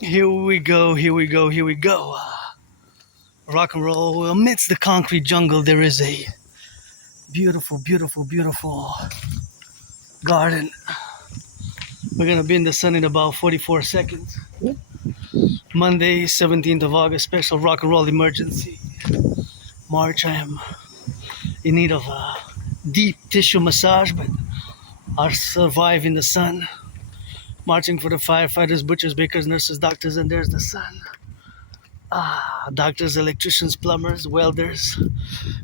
Here we go, here we go, here we go. Rock and roll. Amidst the concrete jungle, there is a beautiful, beautiful, beautiful garden. We're gonna be in the sun in about 44 seconds. Monday, 17th of August, special rock and roll emergency. March, I am in need of a deep tissue massage, but I'll survive in the sun. Marching for the firefighters, butchers, bakers, nurses, doctors, and there's the sun. Doctors, electricians, plumbers, welders,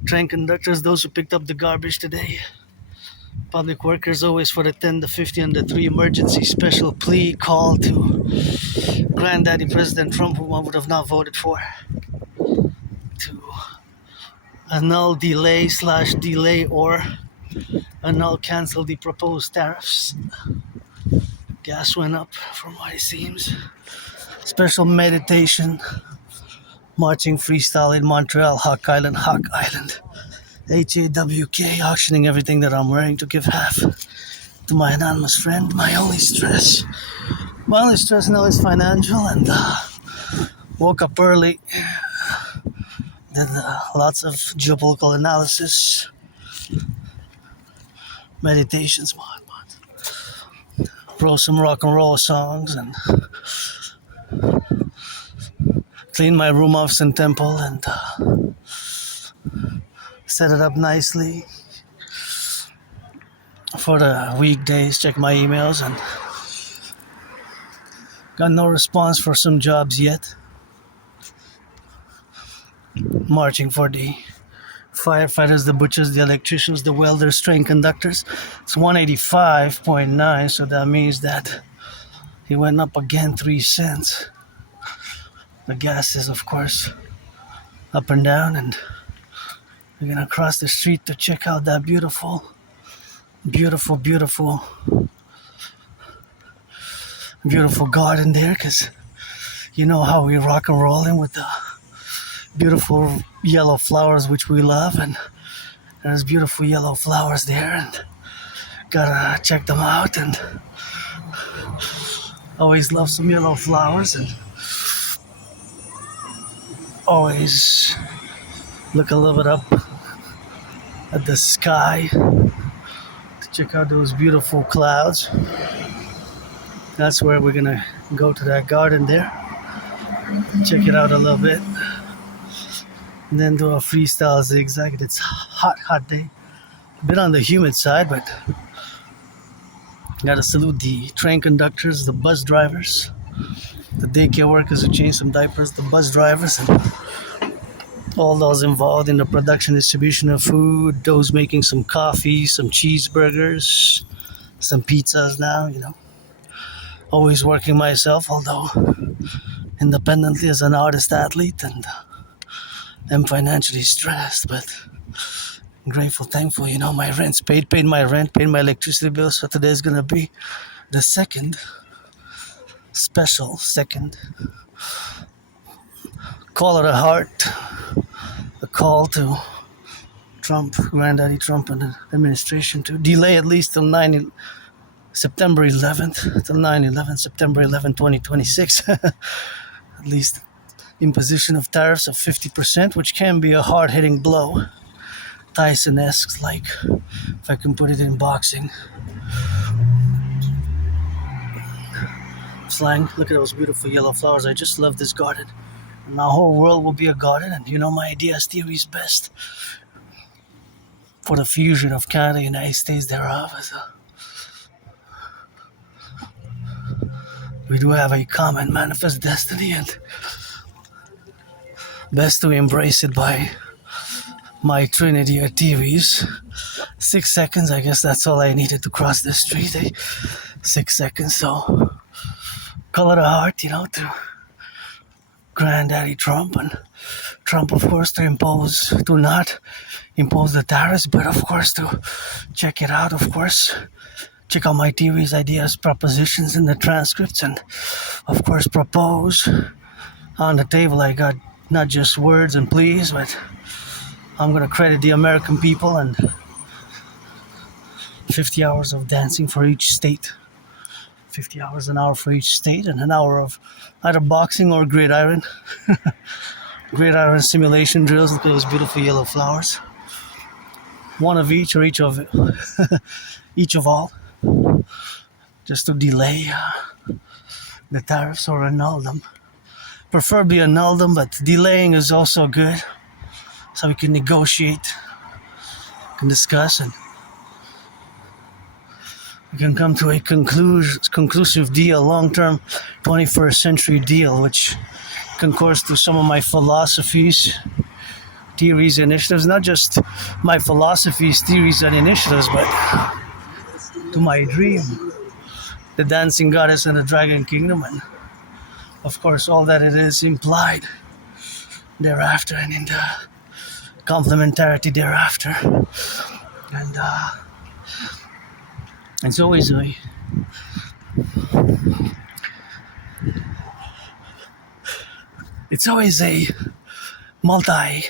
train conductors, those who picked up the garbage today. Public workers, always for the 10, the 50, and the 3 emergency special plea call to Granddaddy President Trump, whom I would have not voted for, to annul, delay or annul, cancel the proposed tariffs. Gas went up from what it seems. Special meditation. Marching freestyle in Montreal, Hawk Island, HAWK, auctioning everything that I'm wearing to give half to my anonymous friend. My only stress now is financial, and woke up early, did lots of geopolitical analysis, meditations, wrote some rock and roll songs, and cleaned my room off Sun Temple and set it up nicely for the weekdays. Check my emails and got no response for some jobs yet. Marching for the firefighters, the butchers, the electricians, the welders, train conductors. It's 185.9, so that means that he went up again 3 cents. The gas is, of course, up and down, and we're gonna cross the street to check out that beautiful garden there, because you know how we rock and roll in with the beautiful yellow flowers, which we love, and there's beautiful yellow flowers there, and gotta check them out, and always love some yellow flowers, and always look a little bit up at the sky to check out those beautiful clouds. That's where we're gonna go, to that garden there, check it out a little bit, and then do a freestyle zigzag. It's hot day, a bit on the humid side, but gotta salute the train conductors, the bus drivers, the daycare workers who change some diapers, the bus drivers, and all those involved in the production, distribution of food, those making some coffee, some cheeseburgers, some pizzas now, Always working myself, although independently as an artist athlete, and I'm financially stressed, but grateful, thankful, my rent's paid my rent, paid my electricity bill, so today's gonna be the second call of the heart, a call to Trump, Granddaddy Trump, and the administration to delay at least till September 11th, till 9/11, September 11, 2026, at least imposition of tariffs of 50%, which can be a hard-hitting blow, Tyson-esque, like, if I can put it in boxing slang. Look at those beautiful yellow flowers. I just love this garden. And the whole world will be a garden, and my ideas, theories best for the fusion of Canada, United States thereof. So we do have a common manifest destiny, and best to embrace it by my trinity of theories. 6 seconds, I guess that's all I needed to cross the street. 6 seconds, so color the heart, to Granddaddy Trump, and Trump, of course, to not impose the tariffs, but of course to check it out, of course, check out my theories, ideas, propositions in the transcripts, and of course propose on the table. I got not just words and pleas, but I'm gonna credit the American people and 50 hours of dancing for each state, 50 hours an hour for each state, and an hour of either boxing or gridiron. Gridiron simulation drills with those beautiful yellow flowers. One of each, or each of each of all, just to delay the tariffs or annul them. Preferably annul them, but delaying is also good, so we can negotiate, can discuss, and we can come to a conclusive deal, long-term 21st century deal, which concords to some of my philosophies, theories, initiatives, not just my philosophies, theories, and initiatives, but to my dream, the dancing goddess and the dragon kingdom, and of course all that it is implied thereafter, and in the complementarity thereafter. And it's always a multi-domain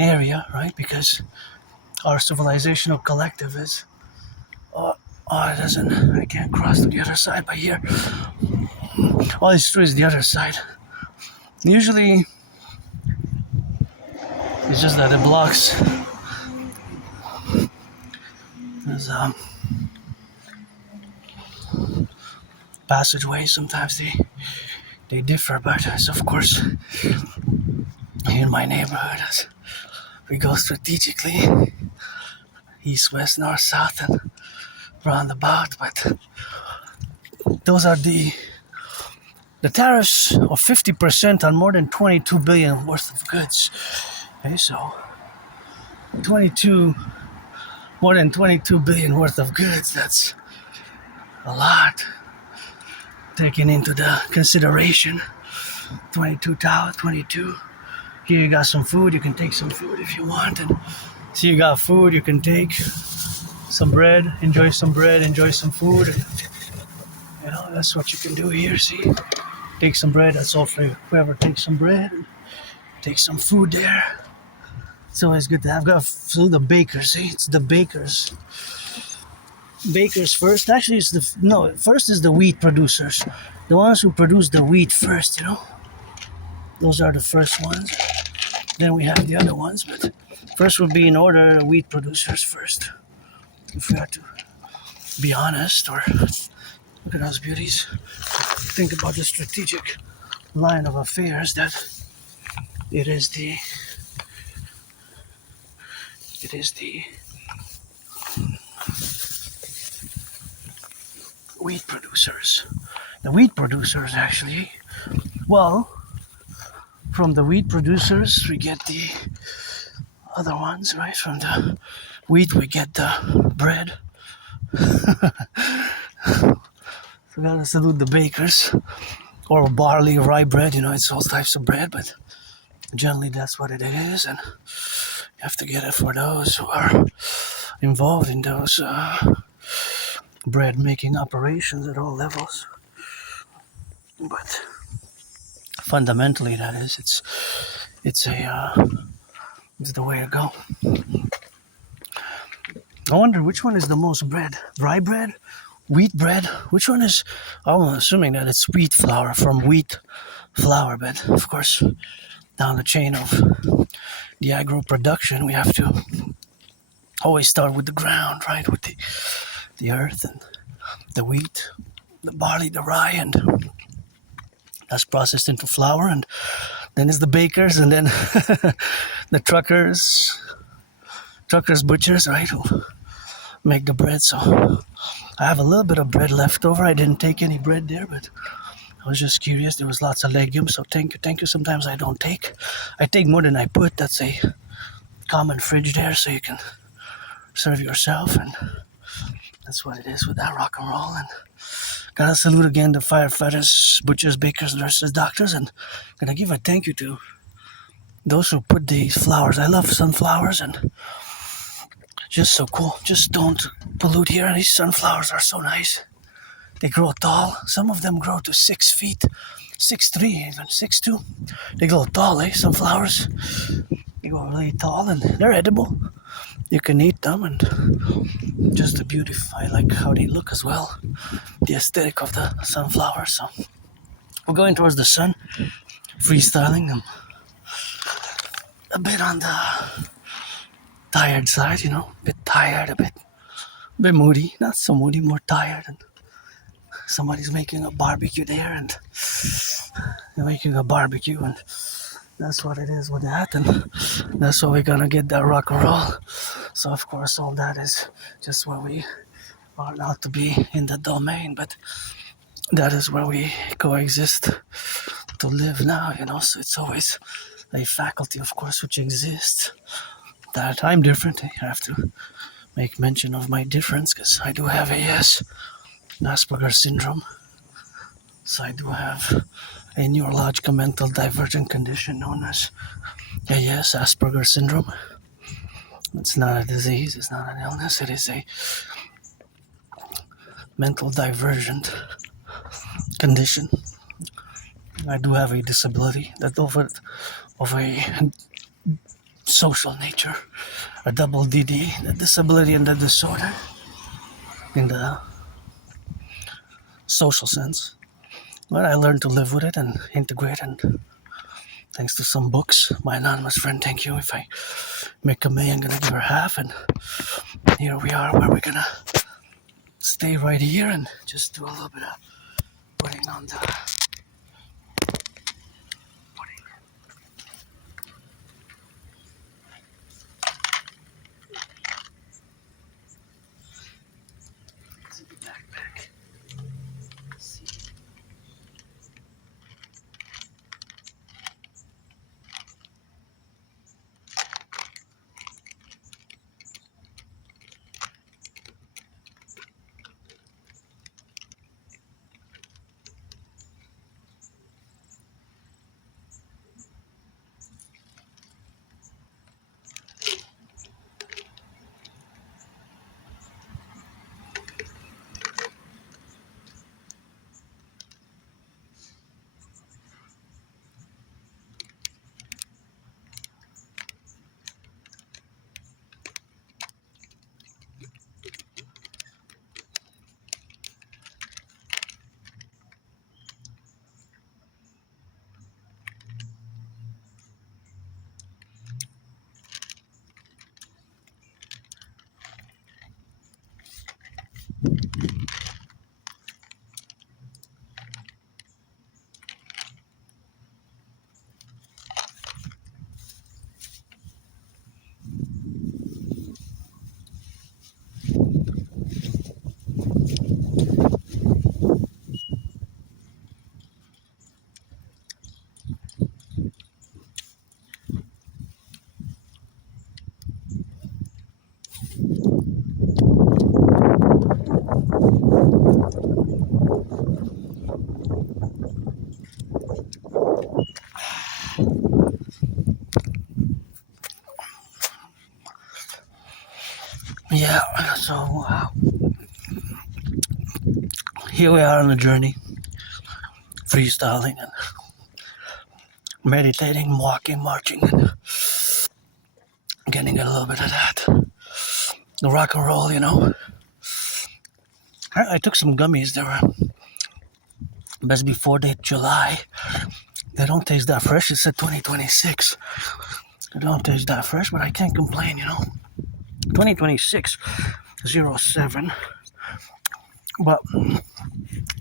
area, right? Because our civilizational collective is I can't cross to the other side by here. All it's true is the other side. Usually it's just that it blocks. There's passageways, sometimes they differ, but as of course in my neighborhood, as we go strategically east, west, north, south, and roundabout. But those are the tariffs of 50% on more than 22 billion worth of goods. Okay, so more than 22 billion worth of goods, that's a lot taken into the consideration. 22. Here you got some food, you can take some food if you want, and see you got food, you can take some bread, enjoy some food, and, that's what you can do here. See, take some bread, that's all for whoever takes some bread, and take some food there. It's always good to have. Got the bakers, see, it's the bakers first. Actually, first is the wheat producers, the ones who produce the wheat first, those are the first ones. Then we have the other ones, but first would be in order, wheat producers first, if we have to be honest. Or look at those beauties, think about the strategic line of affairs, that it is the wheat producers. The wheat producers, actually, from the wheat producers we get the other ones, right? From the wheat we get the bread. So gotta salute the bakers, or barley, rye bread, it's all types of bread, but generally that's what it is, and you have to get it for those who are involved in those bread making operations at all levels. But fundamentally, that is, it's the way to go. I wonder which one is the most bread, rye bread, wheat bread. Which one is? I'm assuming that it's wheat flour, from wheat flour, but of course, down the chain of the agro production, we have to always start with the ground, right? With the earth and the wheat, the barley, the rye, and that's processed into flour, and then it's the bakers, and then the truckers, butchers, right, who make the bread. So I have a little bit of bread left over. I didn't take any bread there, but I was just curious. There was lots of legumes, so thank you. Sometimes I take more than I put. That's a common fridge there, so you can serve yourself, and that's what it is with that rock and roll. And gotta salute again the firefighters, butchers, bakers, nurses, doctors, and gotta give a thank you to those who put these flowers. I love sunflowers, and just so cool. Just don't pollute here. These sunflowers are so nice. They grow tall. Some of them grow to 6 feet, 6'3", even 6'2". They grow tall, Sunflowers. They go really tall, and they're edible. you can eat them, and just the beautify, like how they look as well, the aesthetic of the sunflower. So we're going towards the sun, freestyling them a bit on the tired side, a bit tired, a bit moody, not so moody, more tired, and somebody's making a barbecue there, and they're making a barbecue, and that's what it is with that, and that's where we're gonna get that rock and roll. So of course all that is just where we are not to be in the domain, but that is where we coexist to live now, so it's always a faculty, of course, which exists, that I'm different. I have to make mention of my difference, because I do have an Asperger's syndrome, so I do have a neurological mental divergent condition known as Asperger's syndrome. It's not a disease, it's not an illness, it is a mental divergent condition. I do have a disability that of a social nature, a double dedie, the disability and the disorder in the social sense. But I learned to live with it and integrate, and thanks to some books, my anonymous friend, thank you. If I make $1 million, I'm gonna give her half, and here we are where we're gonna stay right here and just do a little bit of putting on the backpack. Yeah, so here we are on the journey, freestyling and meditating, walking, marching, and getting a little bit of that. The rock and roll, I took some gummies. They were best before date July. They don't taste that fresh. It said 2026. They don't taste that fresh, but I can't complain, 2026 07. But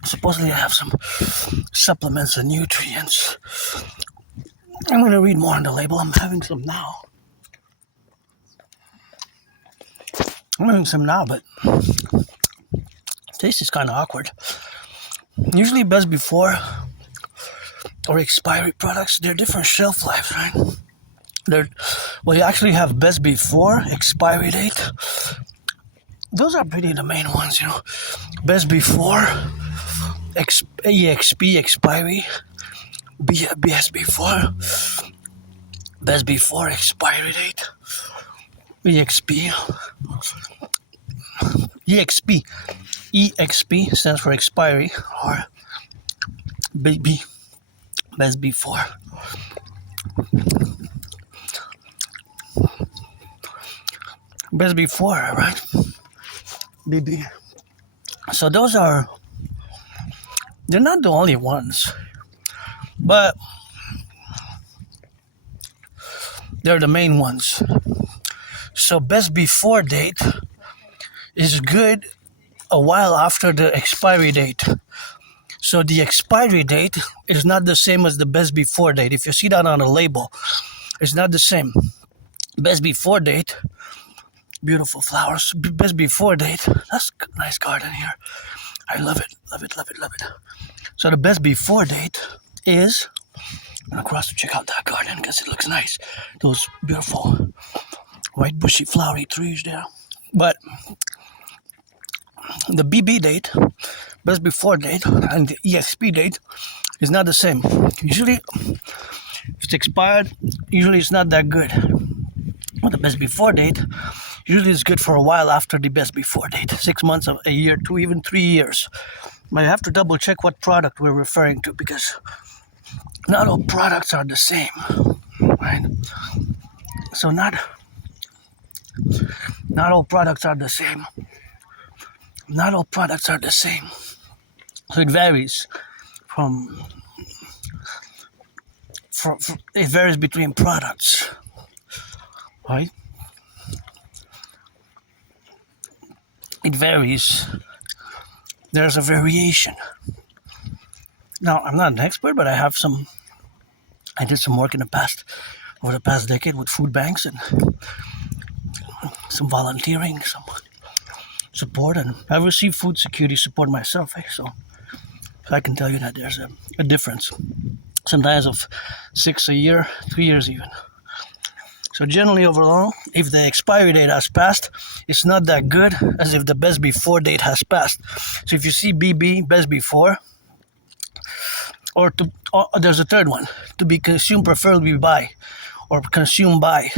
supposedly I have some supplements and nutrients. I'm going to read more on the label. I'm having some now. But taste is kind of awkward. Usually best before or expiry products, they're different shelf lives, right? You actually have best before, expiry date. Those are pretty the main ones, Best before, EXP, expiry, best before, expiry date, EXP stands for expiry, or BB, best before. best before, right? BB. So those are, they're not the only ones, but they're the main ones. So best before date is good a while after the expiry date. So the expiry date is not the same as the best before date. If you see that on a label, it's not the same. Best before date, beautiful flowers. Best before date, that's a nice garden here. I love it, love it, love it, love it. So the best before date is, I'm gonna cross to check out that garden because it looks nice. Those beautiful white bushy flowery trees there. But the BB date, best before date, and the EXP date is not the same. Usually, if it's expired, usually it's not that good. But the best before date usually is good for a while after the best before date. 6 months, a year, 2, even 3 years. But I have to double check what product we're referring to because not all products are the same, right? So not all products are the same. Not all products are the same. So it varies it varies between products, right? It varies. There's a variation. Now, I'm not an expert, but I did some work over the past decade with food banks and some volunteering, some support, and I've received food security support myself, so I can tell you that there's a difference. Sometimes of 6 a year, 3 years even. So generally overall, if the expiry date has passed, it's not that good as if the best before date has passed. So if you see BB, best before, or there's a third one, to be consumed preferably by, or consumed by.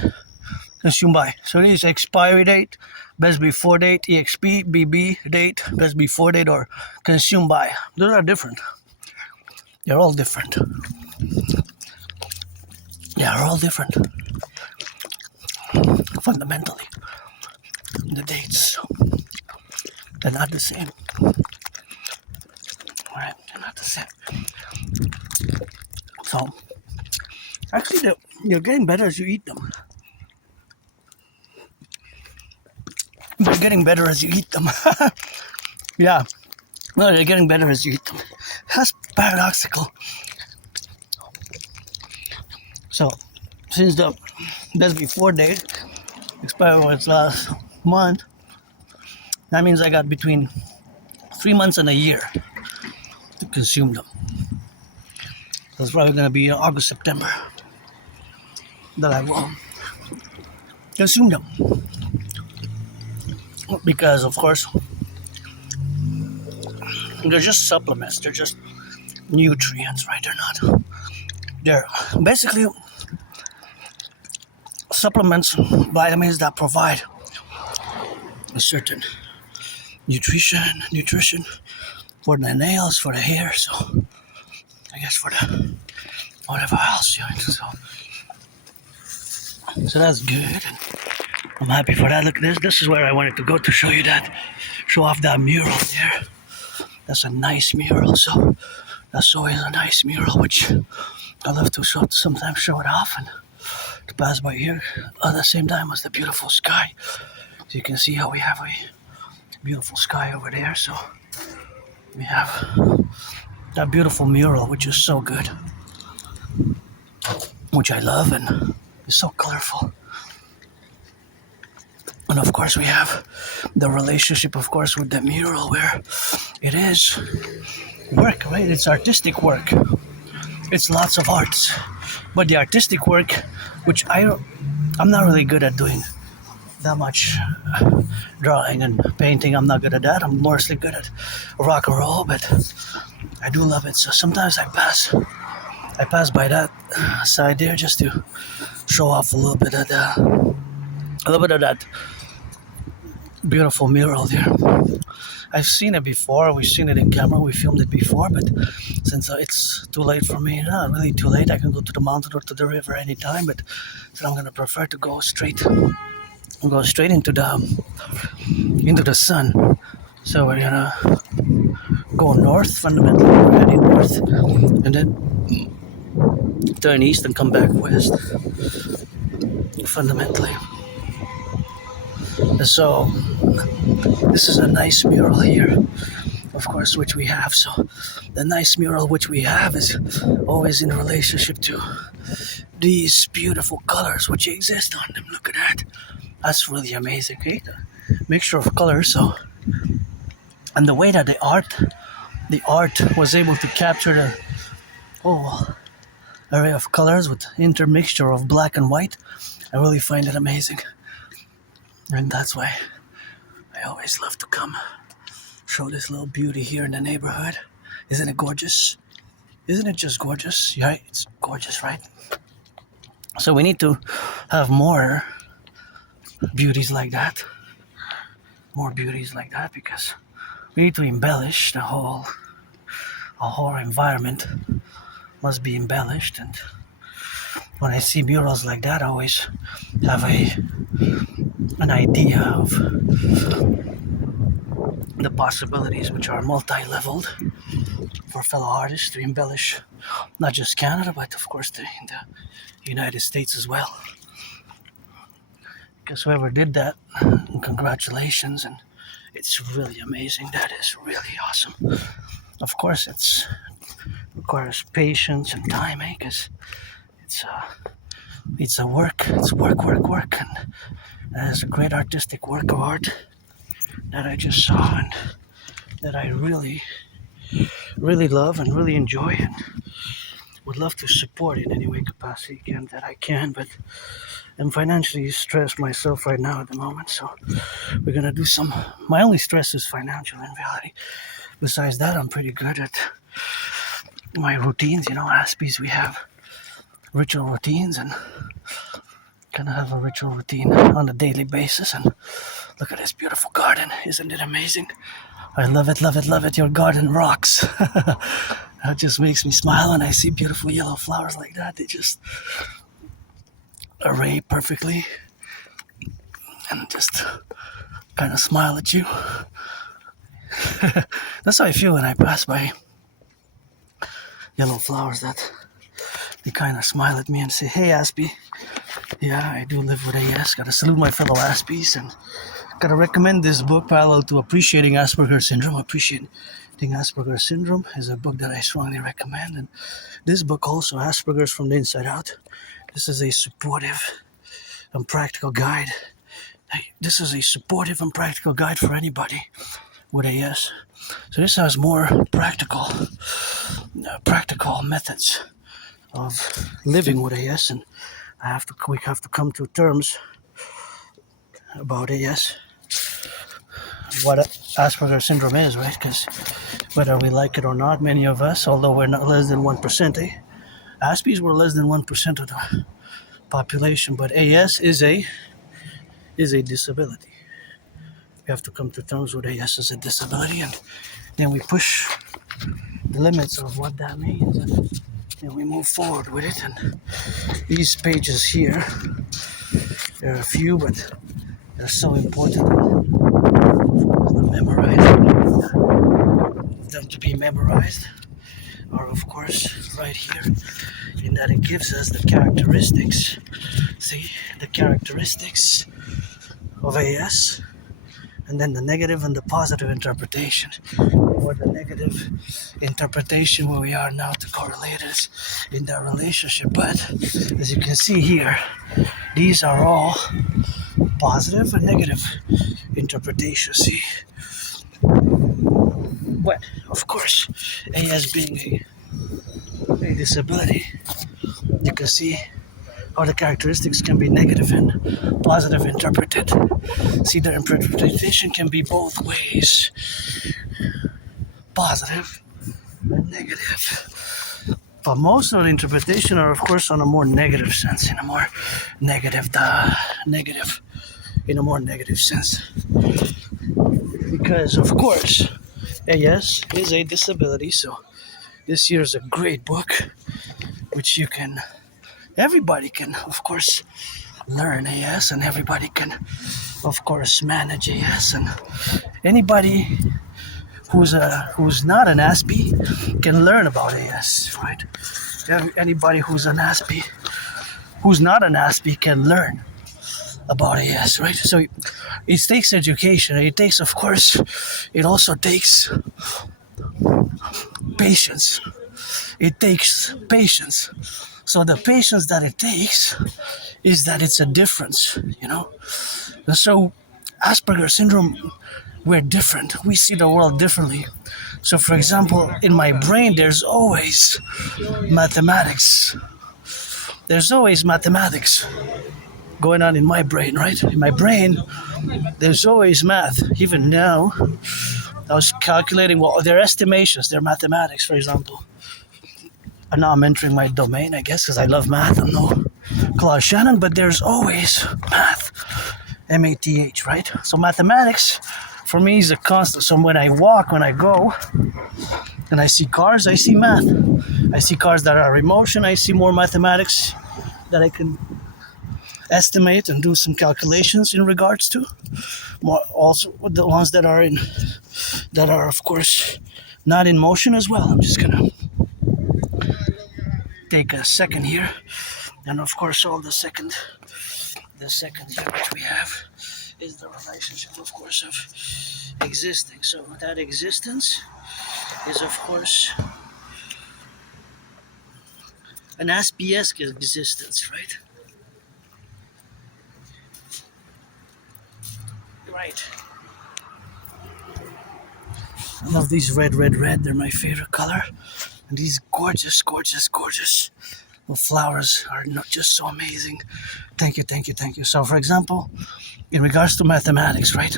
So it is expiry date, best before date, EXP, BB date, best before date, or consumed by. Those are different. They're all different. Yeah, they're all different. Fundamentally, the dates, they're not the same. Right, they're not the same. So, actually, they're getting better as you eat them. They're getting better as you eat them. Yeah, no, they're getting better as you eat them. That's paradoxical. So, since the best before date expired last month, that means I got between 3 months and a year to consume them. So it's probably going to be August, September that I will consume them. Because, of course, they're just supplements. They're just nutrients, right? They're basically supplements, vitamins that provide a certain nutrition for the nails, for the hair, so I guess for the whatever else, so that's good, and I'm happy for that. Look, this is where I wanted to go to show off that mural there. That's a nice mural, so that's always a nice mural, which I love to sometimes show it off and to pass by here at the same time as the beautiful sky. So you can see how we have a beautiful sky over there. So we have that beautiful mural, which is so good, which I love, and it's so colorful. And of course we have the relationship, of course, with the mural, where it is work, right? It's artistic work. It's lots of arts. But the artistic work, which I'm not really good at doing that much drawing and painting. I'm not good at that. I'm mostly good at rock and roll, but I do love it. So sometimes I pass by that side there just to show off a little bit of that beautiful mural there. I've seen it before. We've seen it in camera. We filmed it before, but since it's too late for me, not really too late. I can go to the mountain or to the river anytime, but so I'm going to prefer to go straight go straight into the sun. So we're gonna go north fundamentally. We're heading north, and then turn east and come back west fundamentally. So this is a nice mural here, of course, which we have. So the nice mural which we have is always in relationship to these beautiful colors which exist on them. Look at that. That's really amazing, eh? The mixture of colors. So, and the way that the art was able to capture the whole array of colors with intermixture of black and white, I really find it amazing. And that's why I always love to come show this little beauty here in the neighborhood. Isn't it gorgeous? Isn't it just gorgeous? Yeah, it's gorgeous, right? So we need to have more beauties like that. More beauties like that, because we need to embellish the whole environment must be embellished. And when I see murals like that, I always have an idea of the possibilities which are multi-leveled for fellow artists to embellish not just Canada, but of course the United States as well. Because whoever did that, congratulations, and it's really amazing. That is really awesome. Of course, it requires patience and time, because it's a work. It's work, and that is a great artistic work of art that I just saw and that I really, really love and really enjoy, and would love to support in any way capacity that I can, but I'm financially stressed myself right now at the moment, so we're gonna do some. My only stress is financial in reality. Besides that, I'm pretty good at my routines. Aspies, we have ritual routines, and kind of have a ritual routine on a daily basis. And look at this beautiful garden. Isn't it amazing? I love it, love it, love it. Your garden rocks. That just makes me smile when I see beautiful yellow flowers like that. They just array perfectly and just kind of smile at you. That's how I feel when I pass by yellow flowers, that they kind of smile at me and say, "Hey, Aspie." Yeah, I do live with AS. Gotta salute my fellow Aspies, and gotta recommend this book, Parallel to Appreciating Asperger's Syndrome. Appreciating Asperger's Syndrome is a book that I strongly recommend. And this book also, Asperger's from the Inside Out. This is a supportive and practical guide. This is a supportive and practical guide for anybody with AS. So this has more practical methods of living with AS, and we have to come to terms about AS, what Asperger's syndrome is, right? Because whether we like it or not, many of us, although we're not less than 1%, Aspies were less than 1% of the population, but AS is a disability. We have to come to terms with AS as a disability, and then we push the limits of what that means, and then we move forward with it. And these pages here, there are a few, but they're so important to memorize. Them to be memorized are, of course, right here, in that it gives us the characteristics. See, the characteristics of AS, and then the negative and the positive interpretation, or the negative interpretation where we are now to correlate us in that relationship. But as you can see here, these are all positive and negative interpretations. See, but of course, AS being a disability, you can see how the characteristics can be negative and positive interpreted. See, the interpretation can be both ways, positive and negative. But most of the interpretation are, of course, on a more negative sense, in a more negative sense. Because, of course, AS is a disability, so this here is a great book, which everybody can, of course, learn AS, and everybody can, of course, manage AS, and anybody who's not an Aspie can learn about AS, right? Anybody who's an Aspie, who's not an Aspie, can learn about AS, right? So it takes education. It takes, of course, it also takes patience. It takes patience. So the patience that it takes is that it's a difference, you know? And so Asperger's syndrome, we're different. We see the world differently. So for example, in my brain, there's always mathematics. There's always mathematics going on in my brain, right? In my brain, there's always math. Even now, I was calculating, well, they're estimations, they're mathematics, for example. And now I'm entering my domain, I guess, because I love math. I'm no Claude Shannon, but there's always math. M-A-T-H, right? So mathematics, for me, is a constant. So when I walk, when I go, and I see cars, I see math. I see cars that are in motion, I see more mathematics that I can estimate and do some calculations in regards to. More also the ones that are of course not in motion as well. I'm just gonna take a second here, and of course all the second here which we have is the relationship, of course, of existing. So that existence is, of course, an Aspiesque existence, right? Right. I love these red. They're my favorite color. And these gorgeous flowers are not just so amazing. Thank you. So for example, in regards to mathematics, right?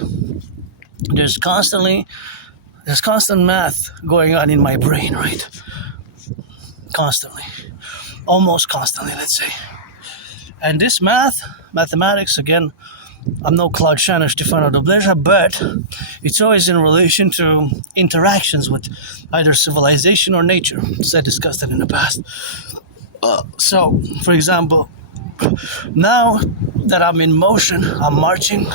There's constant math going on in my brain, right? Constantly. Almost constantly, let's say. And this mathematics, again, I'm no Claude Shannon, Stefano Dobleja, but it's always in relation to interactions with either civilization or nature, as I discussed it in the past. So, for example, now that I'm in motion, I'm marching,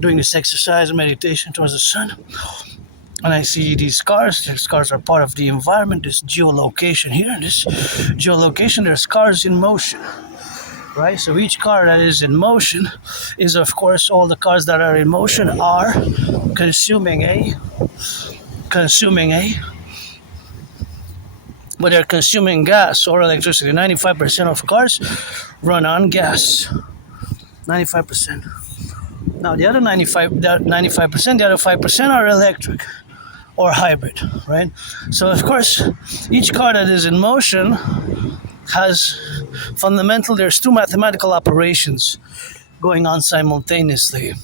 doing this exercise and meditation towards the sun, and I see these cars. These cars are part of the environment, this geolocation here. In this geolocation, there's cars in motion. Right, so each car that is in motion is, of course, all the cars that are in motion are consuming but they're consuming gas or electricity. 95% of cars run on gas. 95%. Now the other 95%, the other 5% are electric or hybrid, right? So of course, each car that is in motion has there's two mathematical operations going on simultaneously.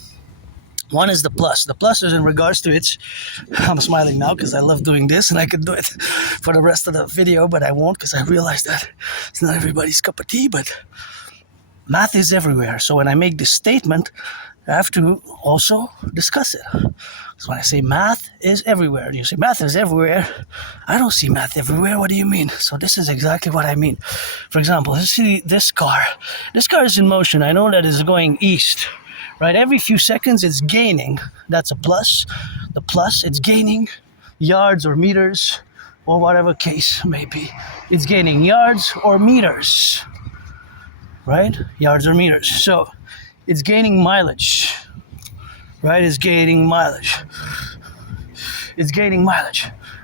One is the plus. The plus is in regards to I'm smiling now because I love doing this and I could do it for the rest of the video, but I won't because I realize that it's not everybody's cup of tea, but math is everywhere. So when I make this statement, I have to also discuss it. So when I say math is everywhere, you say math is everywhere. I don't see math everywhere. What do you mean? So this is exactly what I mean. For example, let's see this car. This car is in motion. I know that it's going east, right? Every few seconds it's gaining. That's a plus. The plus, it's gaining yards or meters or whatever case may be. It's gaining yards or meters, right? Yards or meters. So it's gaining mileage, right? It's gaining mileage.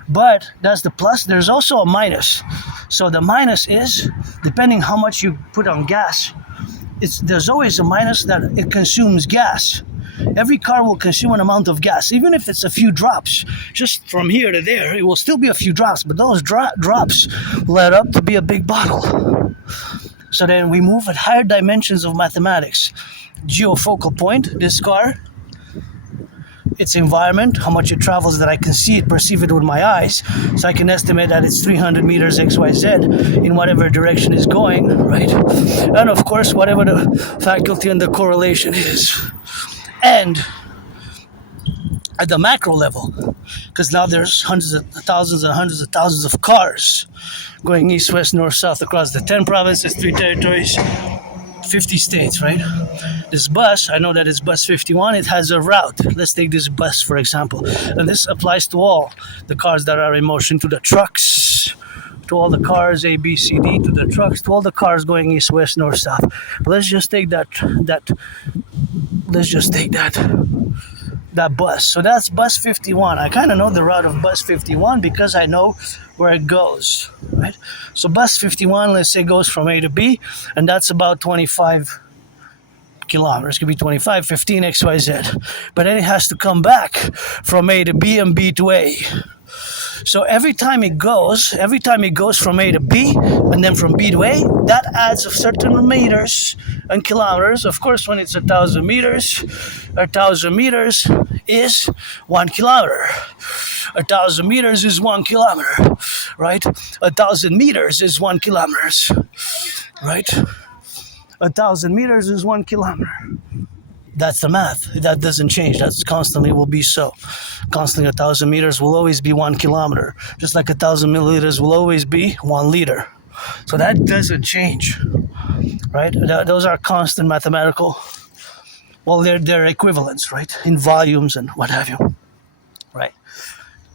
But that's the plus. There's also a minus. So the minus is, depending how much you put on gas, there's always a minus that it consumes gas. Every car will consume an amount of gas, even if it's a few drops. Just from here to there, it will still be a few drops, but those drops will add up to be a big bottle. So then we move at higher dimensions of mathematics. Geofocal point, this car, its environment, how much it travels that I can see it, perceive it with my eyes, so I can estimate that it's 300 meters XYZ in whatever direction it's going, right? And of course, whatever the faculty and the correlation is. And at the macro level, because now there's hundreds of thousands and hundreds of thousands of cars going east, west, north, south across the 10 provinces, 3 territories, 50 states, right? This bus, I know that it's bus 51, it has a route. Let's take this bus, for example. And this applies to all the cars that are in motion, to the trucks, to all the cars A, B, C, D, to the trucks, to all the cars going east, west, north, south. Let's just take that bus. So that's bus 51. I kind of know the route of bus 51 because I know where it goes, right? So bus 51, let's say, goes from A to B, and that's about 25 kilometers. It could be 25, 15, XYZ. But then it has to come back from A to B and B to A. So every time it goes from A to B and then from B to A, that adds a certain meters and kilometers. Of course, when it's 1,000 meters is 1 kilometer. 1,000 meters is 1 kilometer, right? 1,000 meters is 1 kilometer, right? 1,000 meters is 1 kilometer. That's the math. That doesn't change. That's constantly will be so. Constantly 1,000 meters will always be 1 kilometer. Just like 1,000 milliliters will always be 1 liter. So that doesn't change, right? Those are constant mathematical. Well, they're equivalents, right? In volumes and what have you, right?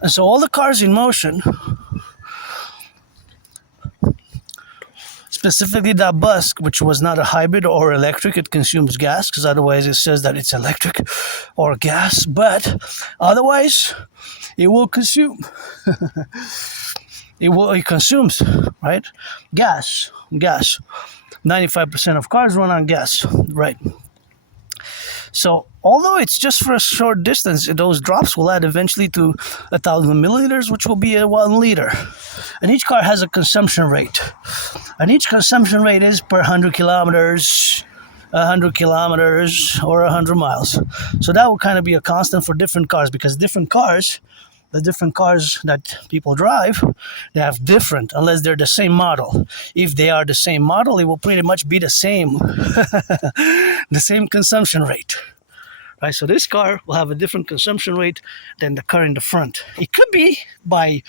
And so all the cars in motion, specifically that bus, which was not a hybrid or electric, it consumes gas, because otherwise it says that it's electric or gas, but otherwise it will consume. It consumes, right? Gas. 95% of cars run on gas, right? So although it's just for a short distance, those drops will add eventually to 1,000 milliliters, which will be a 1 liter. And each car has a consumption rate. And each consumption rate is per 100 kilometers, or 100 miles. So that will kind of be a constant for different cars, because the different cars that people drive, they have different, unless they're the same model. If they are the same model, it will pretty much be the same, the same consumption rate. Right, so this car will have a different consumption rate than the car in the front. It could be by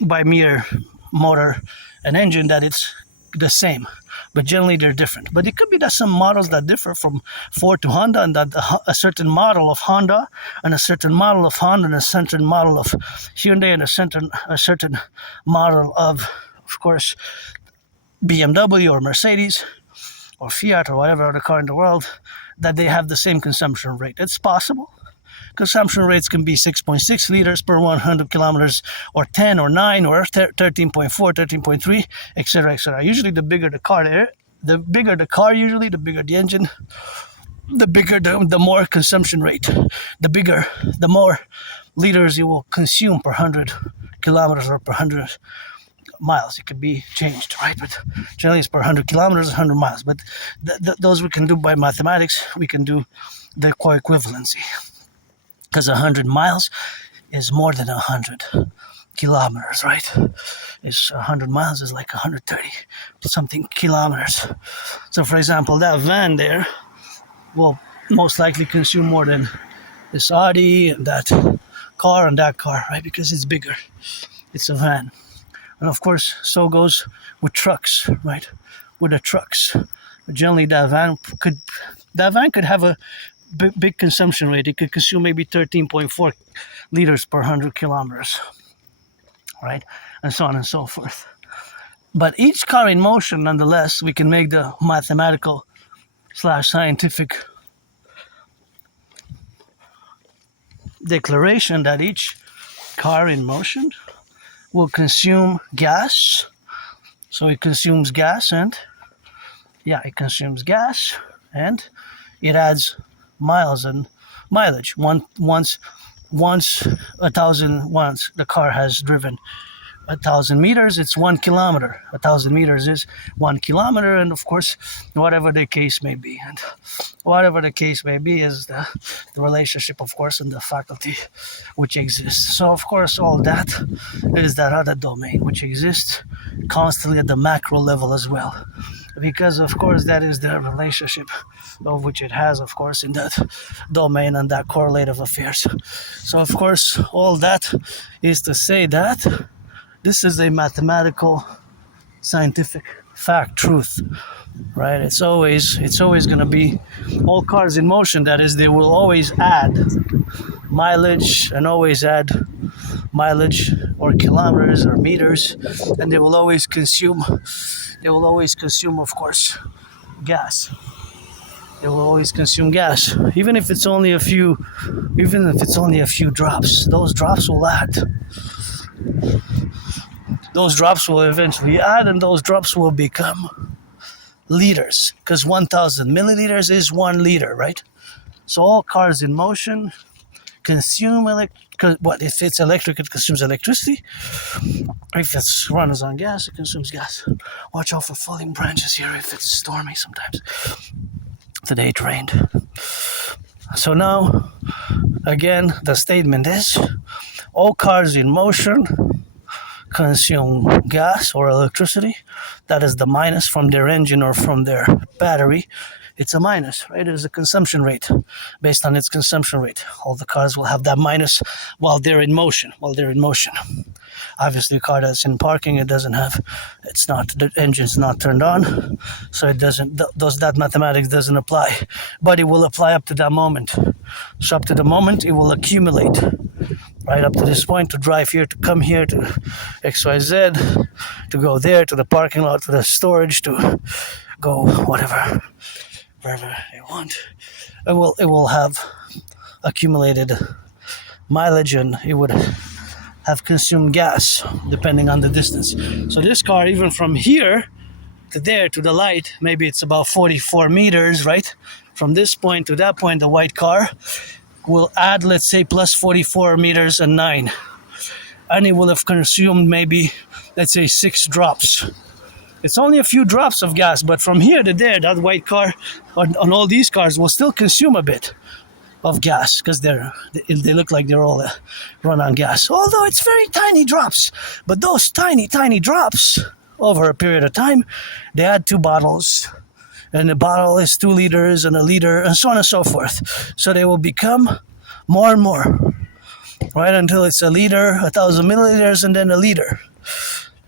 mere motor and engine that it's the same, but generally they're different. But it could be that some models that differ from Ford to Honda, and that a certain model of Honda and a certain model of Honda and a certain model of Hyundai and a certain model of course, BMW or Mercedes or Fiat or whatever other car in the world, that they have the same consumption rate. It's possible. Consumption rates can be 6.6 liters per 100 kilometers, or 10 or 9 or 13.4, 13.3, etc., etc. Usually the bigger the car, the bigger the engine, the more consumption rate. The more liters you will consume per 100 kilometers or per 100 miles. It could be changed, right? But generally it's per 100 kilometers, 100 miles. But those we can do by mathematics. We can do the co-equivalency. Because 100 miles is more than 100 kilometers, right? It's 100 miles is like 130 something kilometers. So, for example, that van there will most likely consume more than this Audi and that car, right? Because it's bigger. It's a van. And of course, so goes with trucks, right? With the trucks. But generally, that van could have a big consumption rate. It could consume maybe 13.4 liters per 100 kilometers, right? And so on and so forth. But each car in motion, nonetheless, we can make the mathematical / scientific declaration that each car in motion will consume gas. So it consumes gas and it adds miles and mileage. Once the car has driven 1,000 meters, it's 1 kilometer. 1,000 meters is 1 kilometer, and of course, whatever the case may be. And whatever the case may be is the relationship, of course, and the faculty which exists. So, of course, all that is that other domain which exists constantly at the macro level as well. Because, of course, that is the relationship of which it has, of course, in that domain and that correlative affairs. So, of course, all that is to say that this is a mathematical, scientific fact, truth, right? It's always going to be all cars in motion. That is, they will always add mileage and always add mileage or kilometers or meters, and they will always consume, of course, gas. They will always consume gas, even if it's only a few drops. Those drops will add. Those drops will eventually add, and those drops will become liters, because 1,000 milliliters is 1 liter, right? So all cars in motion consume if it's electric, it consumes electricity. If it's runs on gas, it consumes gas. Watch out for falling branches here if it's stormy sometimes. Today it rained. So now, again, the statement is, all cars in motion consume gas or electricity. That is the minus from their engine or from their battery. It's a minus, right? It is a consumption rate. Based on its consumption rate, all the cars will have that minus while they're in motion. Obviously, a car that's in parking, the engine's not turned on, so it doesn't, that mathematics doesn't apply. But it will apply up to that moment. So up to the moment, it will accumulate, right up to this point, to drive here, to come here, to XYZ, to go there, to the parking lot, to the storage, to go wherever they want. It will have accumulated mileage, and it would have consumed gas depending on the distance. So this car, even from here to there to the light, maybe it's about 44 meters, right? From this point to that point, the white car will add, let's say, plus 44 meters and 9. And it will have consumed maybe, let's say, 6 drops. It's only a few drops of gas, but from here to there, that white car on all these cars will still consume a bit of gas, because they look like they're all run on gas. Although it's very tiny drops, but those tiny drops over a period of time, they add 2 bottles, and the bottle is 2 liters and a liter, and so on and so forth. So they will become more and more, right, until it's a liter, 1,000 milliliters, and then a liter.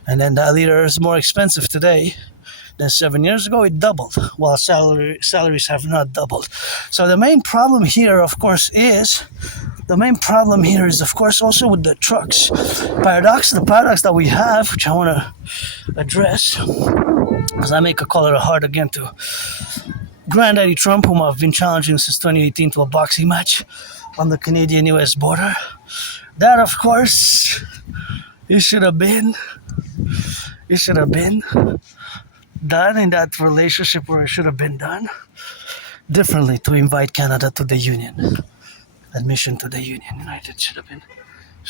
And then that liter is more expensive today than 7 years ago. It doubled, while salaries have not doubled. So the main problem here, of course, is also with the trucks. The paradox that we have, which I want to address, as I make a call it hard again to Granddaddy Trump, whom I've been challenging since 2018 to a boxing match on the Canadian-US border. That, of course, it should have been done in that relationship where it should have been done differently, to invite Canada to the Union. Admission to the Union. United should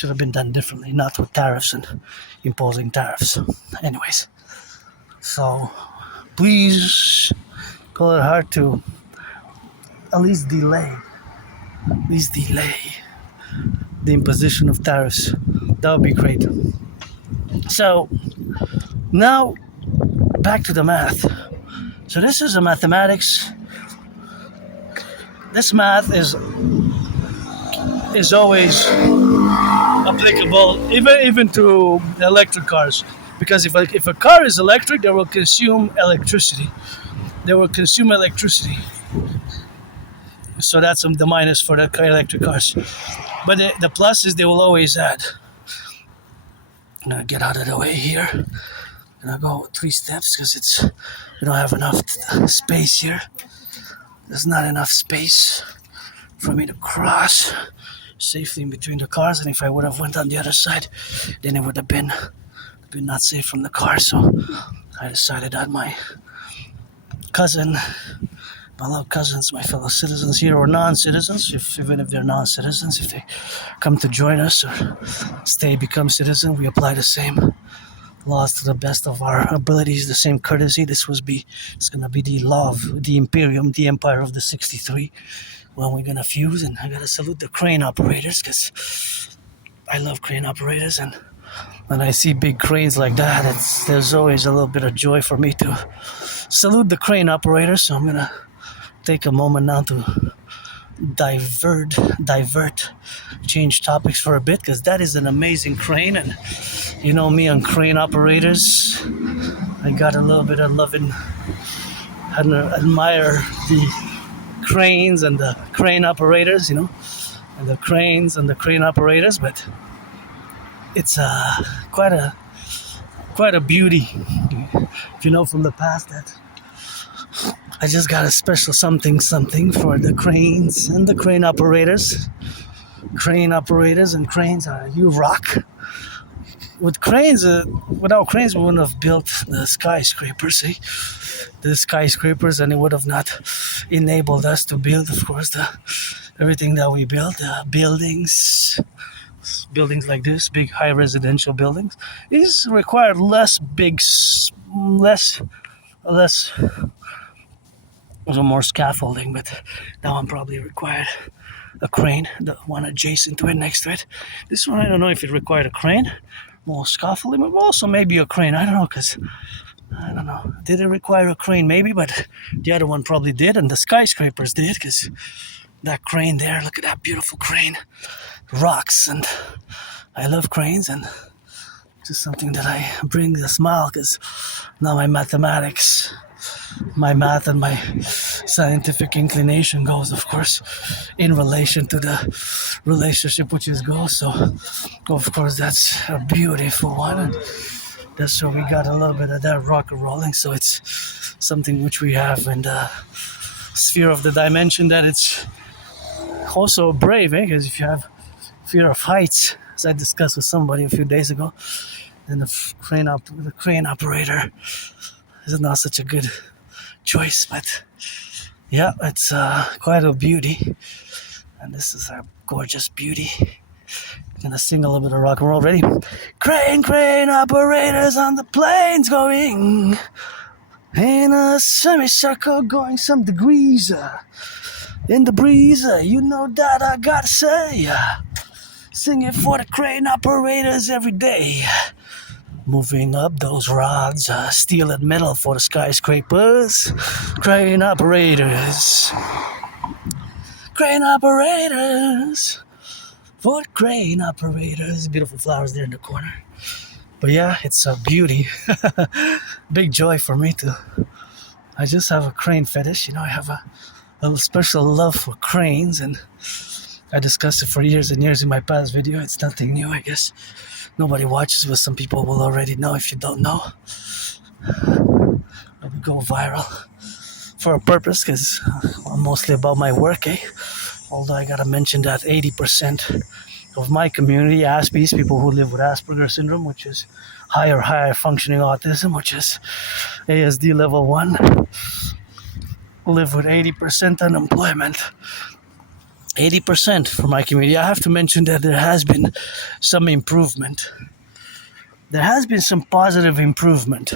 have been done differently, not with tariffs and imposing tariffs. Anyways, so please call it hard to at least delay the imposition of tariffs. That would be great. So now back to the math. So this is a mathematics. This math is always applicable, even to electric cars, because if a car is electric, they will consume electricity. So that's the minus for the electric cars. But the plus is they will always add. I'm gonna get out of the way here. I'm gonna go 3 steps because we don't have enough space here. There's not enough space for me to cross safely in between the cars, and if I would have went on the other side, then it would have been not safe from the car. So I decided that my beloved cousins, my fellow citizens here, or non-citizens, even if they're non-citizens, if they come to join us or become citizen, we apply the same laws to the best of our abilities, the same courtesy. It's going to be the law of the Imperium, the Empire of the 63, when we're going to fuse. And I got to salute the crane operators, because I love crane operators, and when I see big cranes like that, there's always a little bit of joy for me to salute the crane operators. So I'm going to take a moment now to change topics for a bit, because that is an amazing crane, and you know me on crane operators. I got a little bit of love and admire the cranes and the crane operators, and the cranes and the crane operators, but it's quite a beauty. If you know from the past that I just got a special something for the cranes and the crane operators. Crane operators and cranes, you rock. With cranes, without cranes, we wouldn't have built the skyscrapers, the skyscrapers, and it would have not enabled us to build, of course, everything that we built, buildings like this, big high residential buildings. These require less more scaffolding, but that one probably required a crane, the one adjacent to it, next to it. This one, I don't know if it required a crane, more scaffolding, but also maybe a crane. I don't know, because I don't know. Did it require a crane? Maybe, but the other one probably did, and the skyscrapers did, because that crane there, look at that beautiful crane. Rocks, and I love cranes, and just something that I bring a smile, because now my math and my scientific inclination goes, of course, in relation to the relationship which is goes. So, of course, that's a beautiful one. And that's where we got a little bit of that rock and rolling. So it's something which we have in the sphere of the dimension that it's also brave, because if you have fear of heights, as I discussed with somebody a few days ago, then the crane operator is not such a good choice, but yeah, it's quite a beauty, and this is a gorgeous beauty. I'm gonna sing a little bit of rock and roll. Ready? Crane operators on the planes going in a semicircle, going some degrees in the breeze. You know that I gotta say, singing for the crane operators every day. Moving up those rods, steel and metal for the skyscrapers. Crane operators for the crane operators. Beautiful flowers there in the corner. But yeah, it's a beauty. Big joy for me to. I just have a crane fetish. I have a special love for cranes, and I discussed it for years and years in my past video. It's nothing new, I guess. Nobody watches, but some people will already know. If you don't know, I would go viral for a purpose, because I'm mostly about my work, Although I gotta mention that 80% of my community, Aspiesque, people who live with Asperger's syndrome, which is higher functioning autism, which is ASD level 1, live with 80% unemployment. 80% for my community. I have to mention that there has been some improvement. There has been some positive improvement.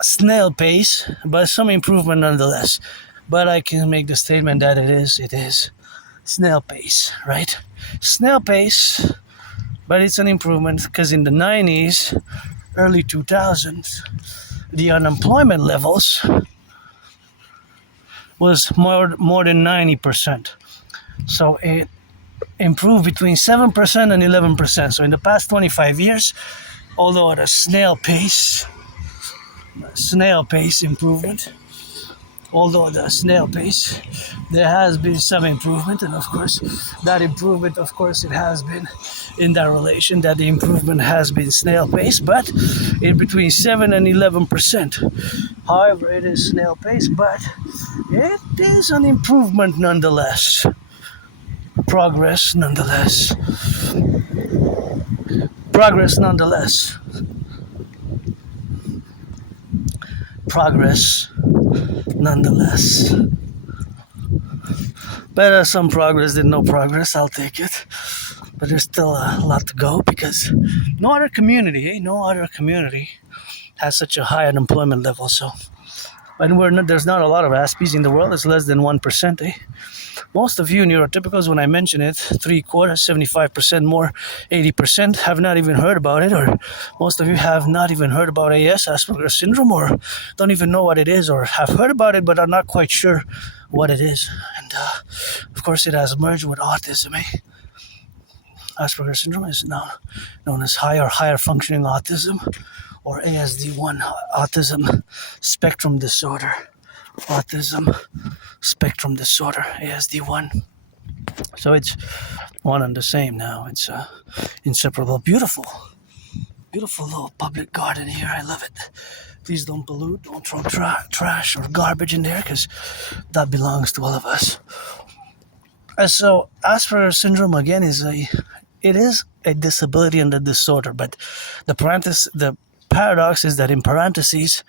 Snail pace, but some improvement nonetheless. But I can make the statement that it is snail pace, right? Snail pace, but it's an improvement, because in the 90s, early 2000s, the unemployment levels was more than 90%. So it improved between 7% and 11%. So in the past 25 years, although at a snail pace improvement, there has been some improvement. And of course, that improvement, it has been in that relation that the improvement has been snail pace, but in between 7 and 11%. However, it is snail pace, but it is an improvement nonetheless. Progress nonetheless. Better some progress than no progress, I'll take it. But there's still a lot to go, because no other community has such a high unemployment level. So, and there's not a lot of Aspies in the world. It's less than 1%. Most of you neurotypicals, when I mention it, 3/4, 75% more, 80% have not even heard about it, or most of you have not even heard about AS, Asperger's syndrome, or don't even know what it is, or have heard about it but are not quite sure what it is. And of course, it has merged with autism. Asperger's syndrome is now known as higher functioning autism, or ASD1, autism spectrum disorder. Autism spectrum disorder, ASD1. So it's one and the same now. It's inseparable. Beautiful little public garden here. I love it. Please don't pollute. Don't throw trash or garbage in there, because that belongs to all of us. And so Asperger's syndrome again is a disability and a disorder, but the paradox is that in parentheses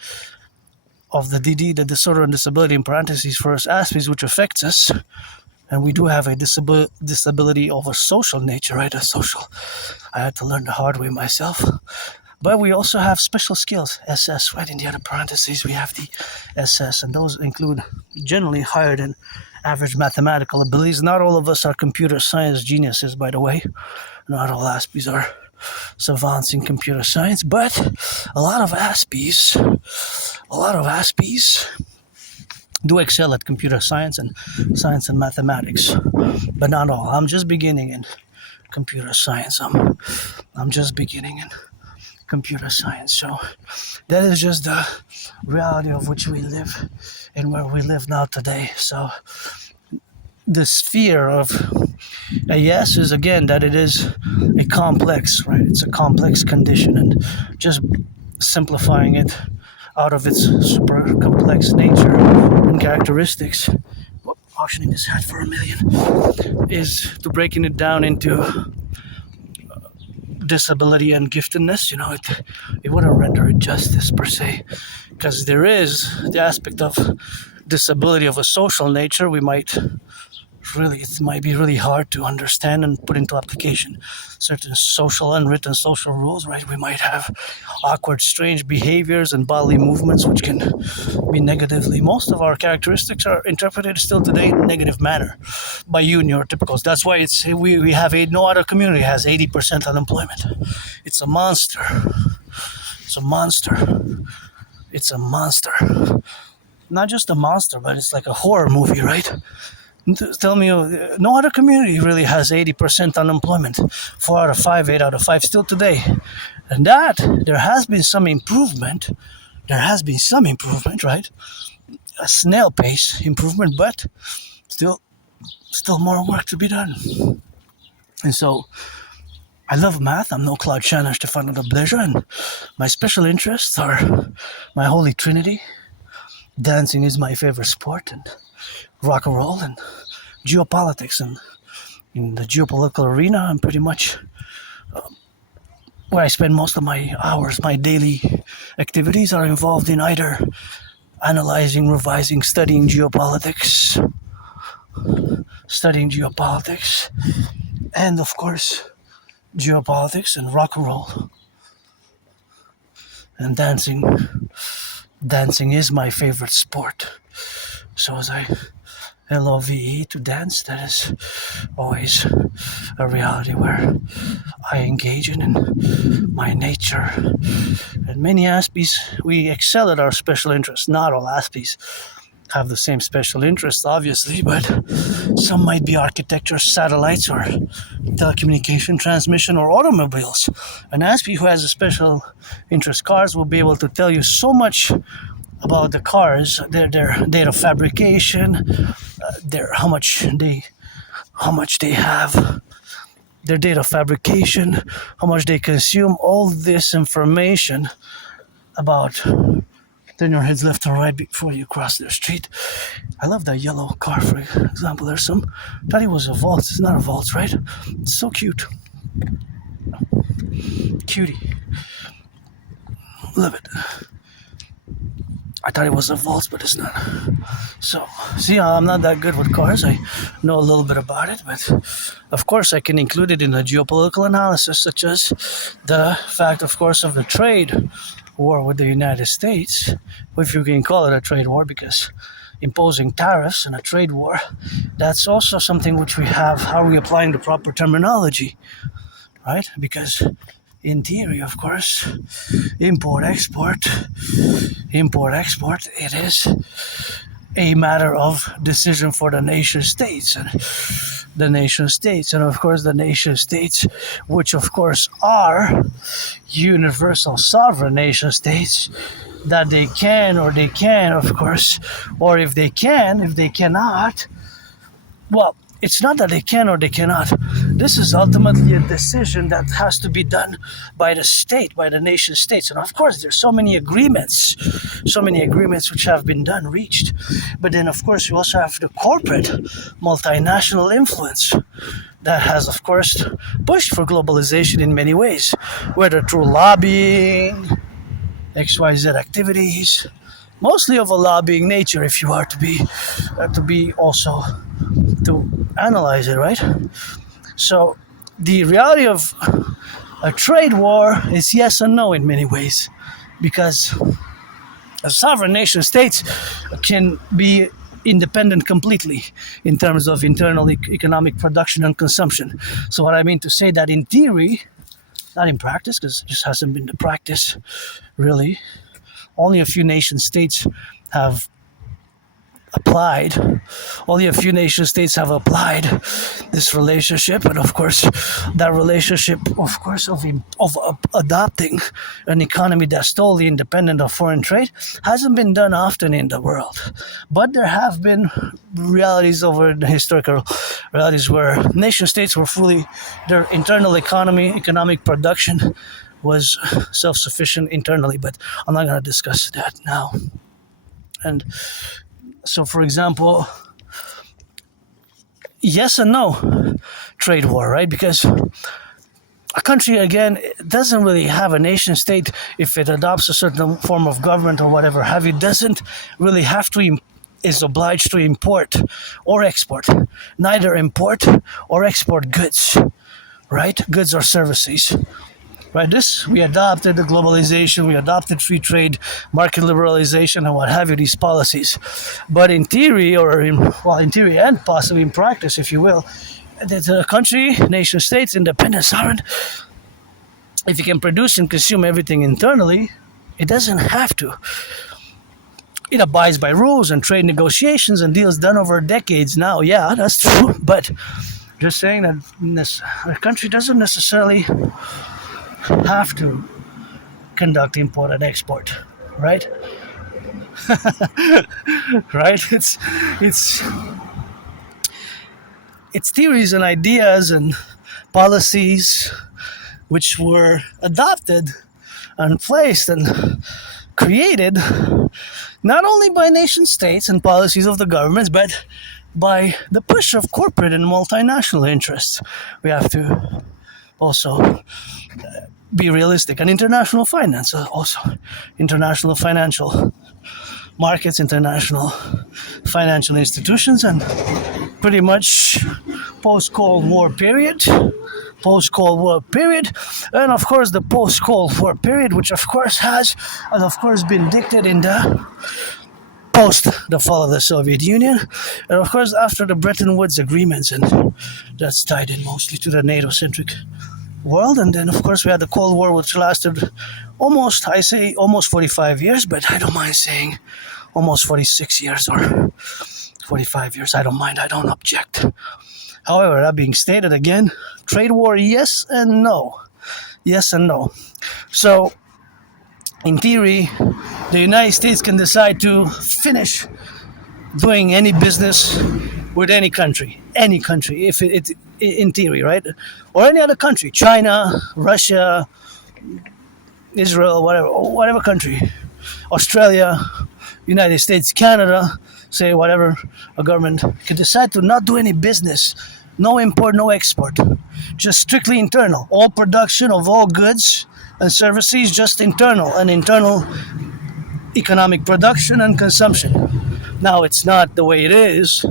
of the dedie, the disorder and disability, in parentheses first Aspies, which affects us, and we do have a disability of a social nature, right? I had to learn the hard way myself. But we also have special skills, SS, right? In the other parentheses, we have the SS, and those include generally higher than average mathematical abilities. Not all of us are computer science geniuses, by the way. Not all Aspies are savants in computer science, but a lot of Aspies do excel at computer science and mathematics, but not all. I'm just beginning in computer science. I'm just beginning in computer science. So that is just the reality of which we live and where we live now today. So the sphere of a yes is again that it is a complex, right? It's a complex condition, and just simplifying it out of its super complex nature and characteristics, auctioning this hat for $1 million, is to breaking it down into disability and giftedness. It wouldn't render it justice per se, because there is the aspect of disability of a social nature. It might be really hard to understand and put into application certain unwritten social rules, right? We might have awkward, strange behaviors and bodily movements which can be negatively. Most of our characteristics are interpreted still today in a negative manner by you neurotypicals. That's why we have no other community has 80% unemployment. It's a monster. It's a monster. It's a monster. Not just a monster, but it's like a horror movie, right? Tell me, no other community really has 80% unemployment. 4 out of 5, 8 out of 5 still today. And that, there has been some improvement. Right? A snail pace improvement, but still more work to be done. And so, I love math. I'm no Claude Shannon, Stefano de Bleja, and my special interests are my holy trinity. Dancing is my favorite sport, and rock and roll, and geopolitics. And in the geopolitical arena, I'm pretty much where I spend most of my hours. My daily activities are involved in either analyzing, revising, studying geopolitics, and of course geopolitics and rock and roll and dancing. Dancing is my favorite sport. So as I love to dance, that is always a reality where I engage in my nature. And many Aspies, we excel at our special interests. Not all Aspies have the same special interests, obviously, but some might be architecture, satellites, or telecommunication, transmission, or automobiles. An Aspie who has a special interest, cars, will be able to tell you so much about the cars, their date of fabrication, how much they have, their date of fabrication, how much they consume, all this information about. Turn your heads left or right before you cross the street. I love that yellow car, for example. There's some. Thought it was a Volts. It's not a Volts, right? It's so cute. Cutie. Love it. I thought it was a Volts, but it's not. So, see, I'm not that good with cars. I know a little bit about it, but of course I can include it in a geopolitical analysis, such as the fact, of course, of the trade war with the United States, if you can call it a trade war, because imposing tariffs in a trade war, that's also something which we have. How are we applying the proper terminology, right? Because in theory, of course, import-export, it is a matter of decision for the nation states. And the nation states. And of course, the nation states, which of course are universal sovereign nation states, that they can or they can, of course, or if they can, if they cannot, well, it's not that they can or they cannot. This is ultimately a decision that has to be done by the state, by the nation states. And of course, there's so many agreements which have been done, reached. But then, of course, you also have the corporate multinational influence that has, of course, pushed for globalization in many ways, whether through lobbying, XYZ activities, mostly of a lobbying nature, if you are to be also to analyze it, right? So the reality of a trade war is yes and no in many ways, because a sovereign nation states can be independent completely in terms of internal economic production and consumption. So what I mean to say that in theory, not in practice, because it just hasn't been the practice really, only a few nation states have applied. Only a few nation states have applied this relationship, and of course, that relationship, of course, of adopting an economy that's totally independent of foreign trade hasn't been done often in the world. But there have been realities over the historical realities where nation states were fully, their internal economic production was self-sufficient internally. But I'm not going to discuss that now. And so, for example, yes and no trade war, right? Because a country, again, doesn't really have a nation state if it adopts a certain form of government or whatever have you, doesn't really have to, is obliged to import or export. Neither import or export goods, right? Goods or services. Right, we adopted the globalization, we adopted free trade, market liberalization, and what have you, these policies. But in theory, in theory and possibly in practice, if you will, the country, nation states, independent, sovereign, if it can produce and consume everything internally, it doesn't have to. It abides by rules and trade negotiations and deals done over decades now. Yeah, that's true. But just saying that a country doesn't necessarily have to conduct import and export, right? Right? It's theories and ideas and policies which were adopted and placed and created not only by nation states and policies of the governments, but by the push of corporate and multinational interests. We have to also be realistic. And international finance, also international financial markets, international financial institutions, and pretty much post-Cold War period, and of course the post-Cold War period, which of course has been dictated in the post the fall of the Soviet Union, and of course after the Bretton Woods agreements, and that's tied in mostly to the NATO-centric world. And then of course we had the Cold War, which lasted almost 45 years, but I don't mind saying almost 46 years or 45 years. I don't mind, I don't object. However, that being stated, again, trade war, yes and no. So in theory, the United States can decide to finish doing any business with any country, if it in theory, right? Or any other country, China, Russia, Israel, whatever country, Australia, United States, Canada, say whatever, a government can decide to not do any business, no import, no export, just strictly internal. All production of all goods and services, just internal economic production and consumption. Now, it's not the way it is,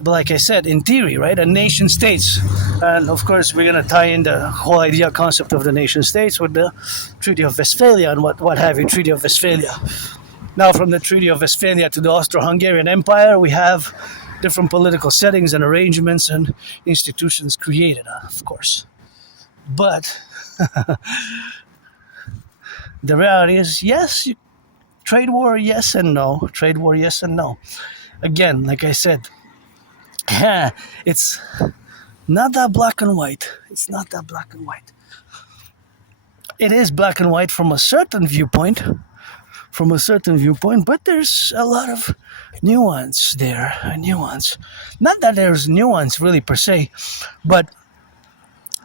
but like I said, in theory, right, a nation states, and of course we're going to tie in the whole idea, concept of the nation states with the Treaty of Westphalia and what have you, Treaty of Westphalia. Now, from the Treaty of Westphalia to the Austro-Hungarian Empire, we have different political settings and arrangements and institutions created, of course. But the reality is, yes, trade war, yes and no. Trade war, yes and no. Again, like I said, It's not that black and white. It's not that black and white. It is black and white from a certain viewpoint, but there's a lot of nuance there. A nuance. Not that there's nuance really per se, but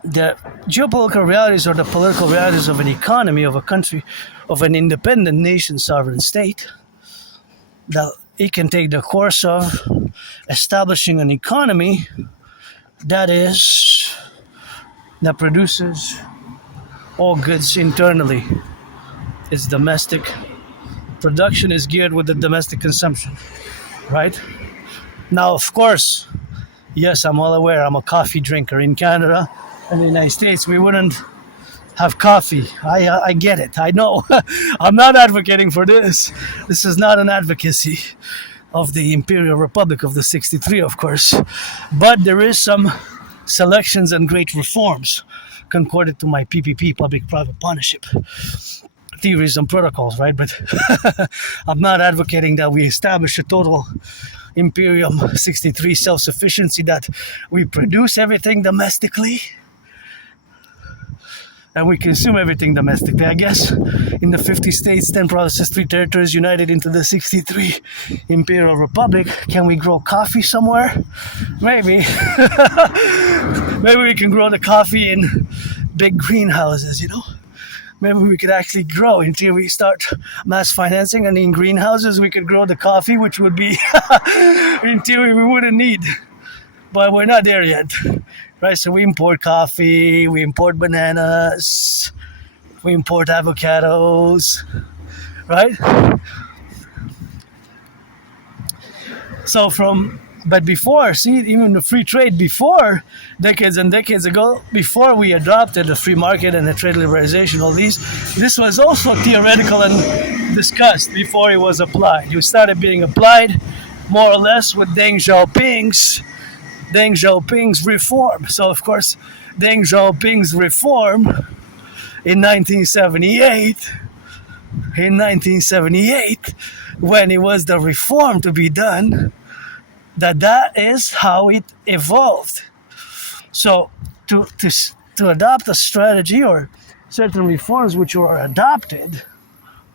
the geopolitical realities or the political realities of an economy, of a country, of an independent nation, sovereign state, that it can take the course of establishing an economy that produces all goods internally. It's domestic. Production is geared with the domestic consumption, right? Now, of course, yes, I'm well aware I'm a coffee drinker. In Canada and the United States, we wouldn't have coffee. I get it. I know. I'm not advocating for this. This is not an advocacy of the Imperial Republic of the 63, of course. But there is some selections and great reforms concorded to my PPP, public-private partnership theories and protocols, right? But I'm not advocating that we establish a total Imperium 63 self-sufficiency, that we produce everything domestically and we consume everything domestically. I guess in the 50 states, 10 provinces, 3 territories united into the 63 Imperial Republic, can we grow coffee somewhere? Maybe. Maybe we can grow the coffee in big greenhouses, Maybe we could actually grow until we start mass financing, and in greenhouses we could grow the coffee, which would be in theory we wouldn't need. But we're not there yet, right? So we import coffee, we import bananas, we import avocados, right? But before, even the free trade before, decades and decades ago, before we adopted the free market and the trade liberalization, this was also theoretical and discussed before it was applied. It started being applied more or less with Deng Xiaoping's reform. So, of course, Deng Xiaoping's reform in 1978, when it was the reform to be done, that is how it evolved. So to adopt a strategy or certain reforms which were adopted,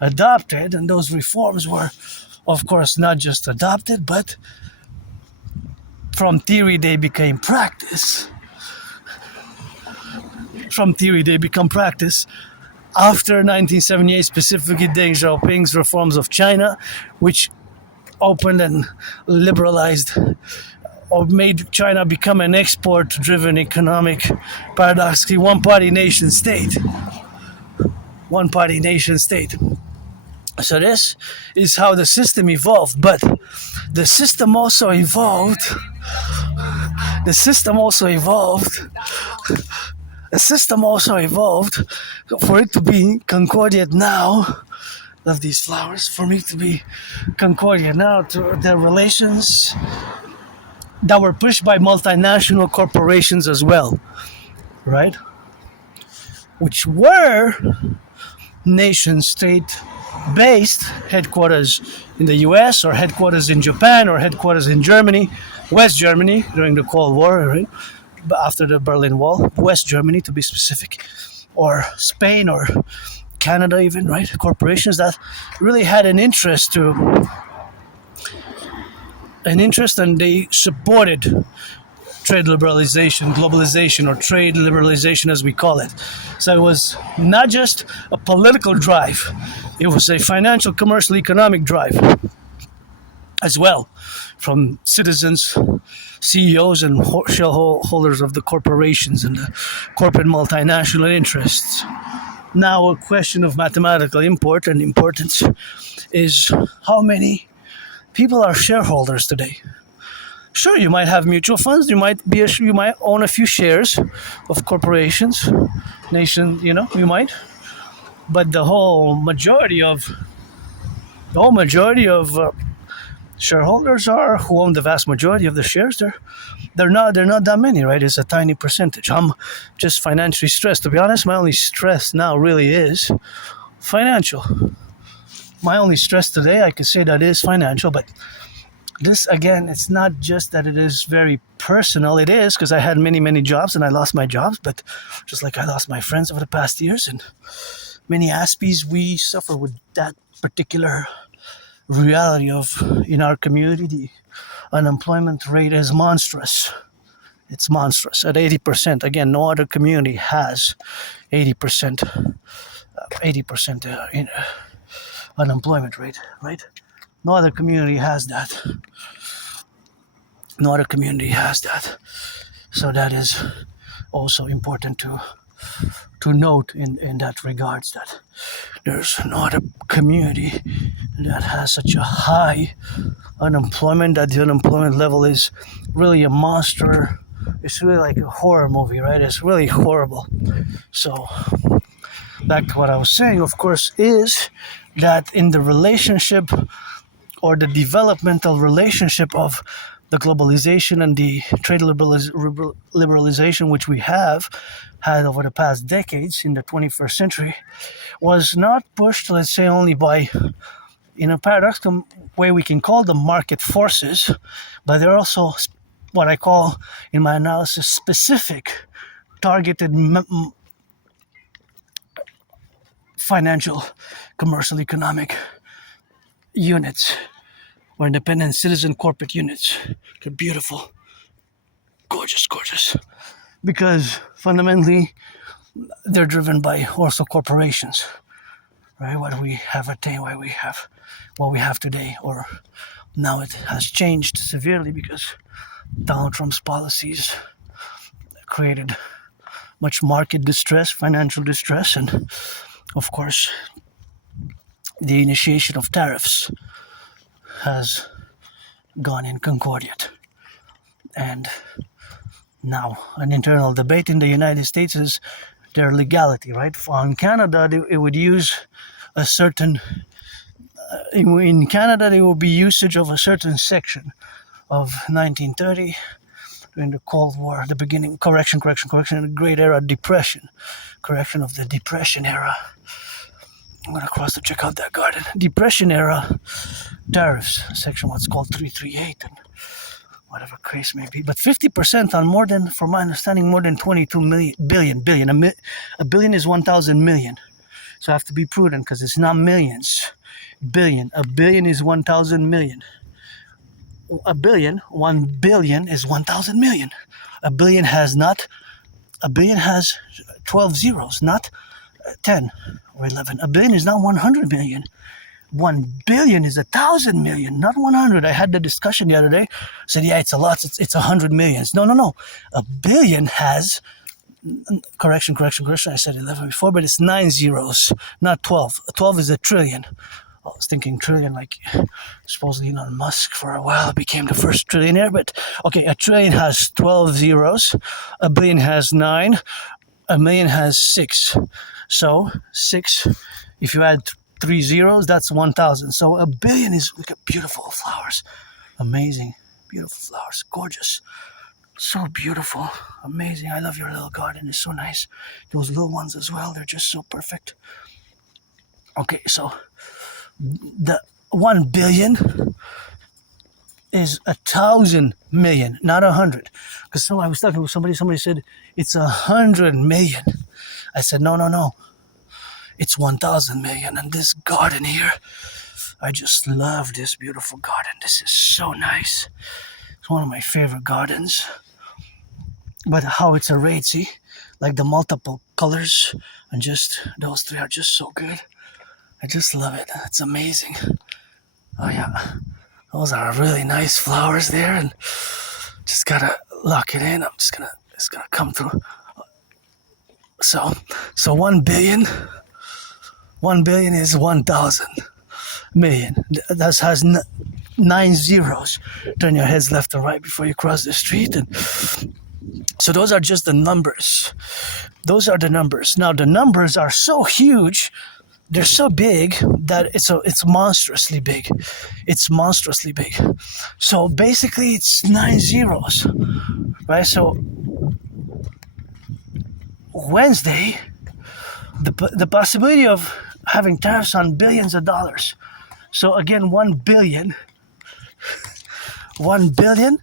and those reforms were, of course, not just adopted, but from theory they became practice. After 1978, specifically Deng Xiaoping's reforms of China, which opened and liberalized or made China become an export-driven economic, paradoxically, one-party nation state. So this is how the system evolved. But the system also evolved for it to be concordiate now. Love these flowers. For me to be concordiate now to the relations that were pushed by multinational corporations as well, right? Which were nation-state based, headquarters in the US or headquarters in Japan or headquarters in Germany, West Germany during the Cold War, right? After the Berlin Wall, West Germany to be specific, or Spain or Canada even, right? Corporations that really had an interest and they supported trade liberalization, globalization, or trade liberalization as we call it. So it was not just a political drive, it was a financial, commercial, economic drive as well, from citizens, CEOs, and shareholders of the corporations and the corporate multinational interests. Now, a question of mathematical import and importance is how many people are shareholders today. Sure, you might have mutual funds. You might own a few shares of corporations, you might. But the whole majority of shareholders who own the vast majority of the shares. They're not that many, right? It's a tiny percentage. I'm just financially stressed. To be honest, my only stress now really is financial. My only stress today, I could say that is financial, but This, again, it's not just that it is very personal. It is, because I had many jobs and I lost my jobs, but just like I lost my friends over the past years, and many Aspies, we suffer with that particular reality of, in our community, the unemployment rate is monstrous. It's monstrous at 80%. Again, no other community has 80% unemployment rate, right? No other community has that. No other community has that. So that is also important to note in that regards, that there's not a community that has such a high unemployment, that the unemployment level is really a monster. It's really like a horror movie, right? It's really horrible. So back to what I was saying, of course, is that in the relationship or the developmental relationship of the globalization and the trade liberalization, which we have had over the past decades in the 21st century, was not pushed, let's say, only by, in a paradoxical way, we can call them market forces, but they're also what I call, in my analysis, specific, targeted financial, commercial, economic units, or independent citizen corporate units. They're beautiful, gorgeous, because fundamentally they're driven by also corporations, right? What we have attained, what we have today, or now it has changed severely because Donald Trump's policies created much market distress, financial distress, and of course the initiation of tariffs has gone in concordiate. And now an internal debate in the United States is their legality, right? In Canada, it would use a certain, in Canada, there will be usage of a certain section of 1930 during the Cold War, the beginning, correction, the Great Era, Depression, correction of the Depression era. I'm going to cross to check out that garden. Depression era tariffs, section what's called 338, and whatever case may be. But 50% on more than, from my understanding, more than 22 billion. A billion is 1,000 million. So I have to be prudent because it's not millions. Billion. A billion is 1,000 million. A billion, 1 billion is 1,000 million. A billion has 12 zeros, not 10 or 11. A billion is not 100 million. 1 billion is 1,000 million, not 100. I had the discussion the other day. I said, yeah, it's a lot. It's 100 millions. No. A billion has, correction. I said 11 before, but it's 9 zeros, not 12. 12 is a trillion. I was thinking trillion, like supposedly Elon Musk for a while became the first trillionaire. But okay, a trillion has 12 zeros. A billion has 9. A million has 6. So 6, if you add 3 zeros, that's 1,000. So a billion is, look at beautiful flowers. Amazing. Beautiful flowers. Gorgeous. So beautiful. Amazing. I love your little garden. It's so nice. Those little ones as well. They're just so perfect. Okay, so the 1 billion is 1,000 million, not 100. Because I was talking with somebody said it's 100 million. I said, no. It's 1,000 million. And this garden here, I just love this beautiful garden. This is so nice. It's one of my favorite gardens. But how it's arrayed, see? Like the multiple colors, and just those three are just so good. I just love it. It's amazing. Oh yeah. Those are really nice flowers there, and just gotta lock it in. It's gonna come through. So 1 billion. 1 billion is 1,000 million. That has 9 zeros. Turn your heads left and right before you cross the street. And so those are just the numbers. Those are the numbers. Now the numbers are so huge. They're so big that it's monstrously big. It's monstrously big. So basically it's 9 zeros. Right? So Wednesday, the possibility of having tariffs on billions of dollars. So again, 1 billion 1 billion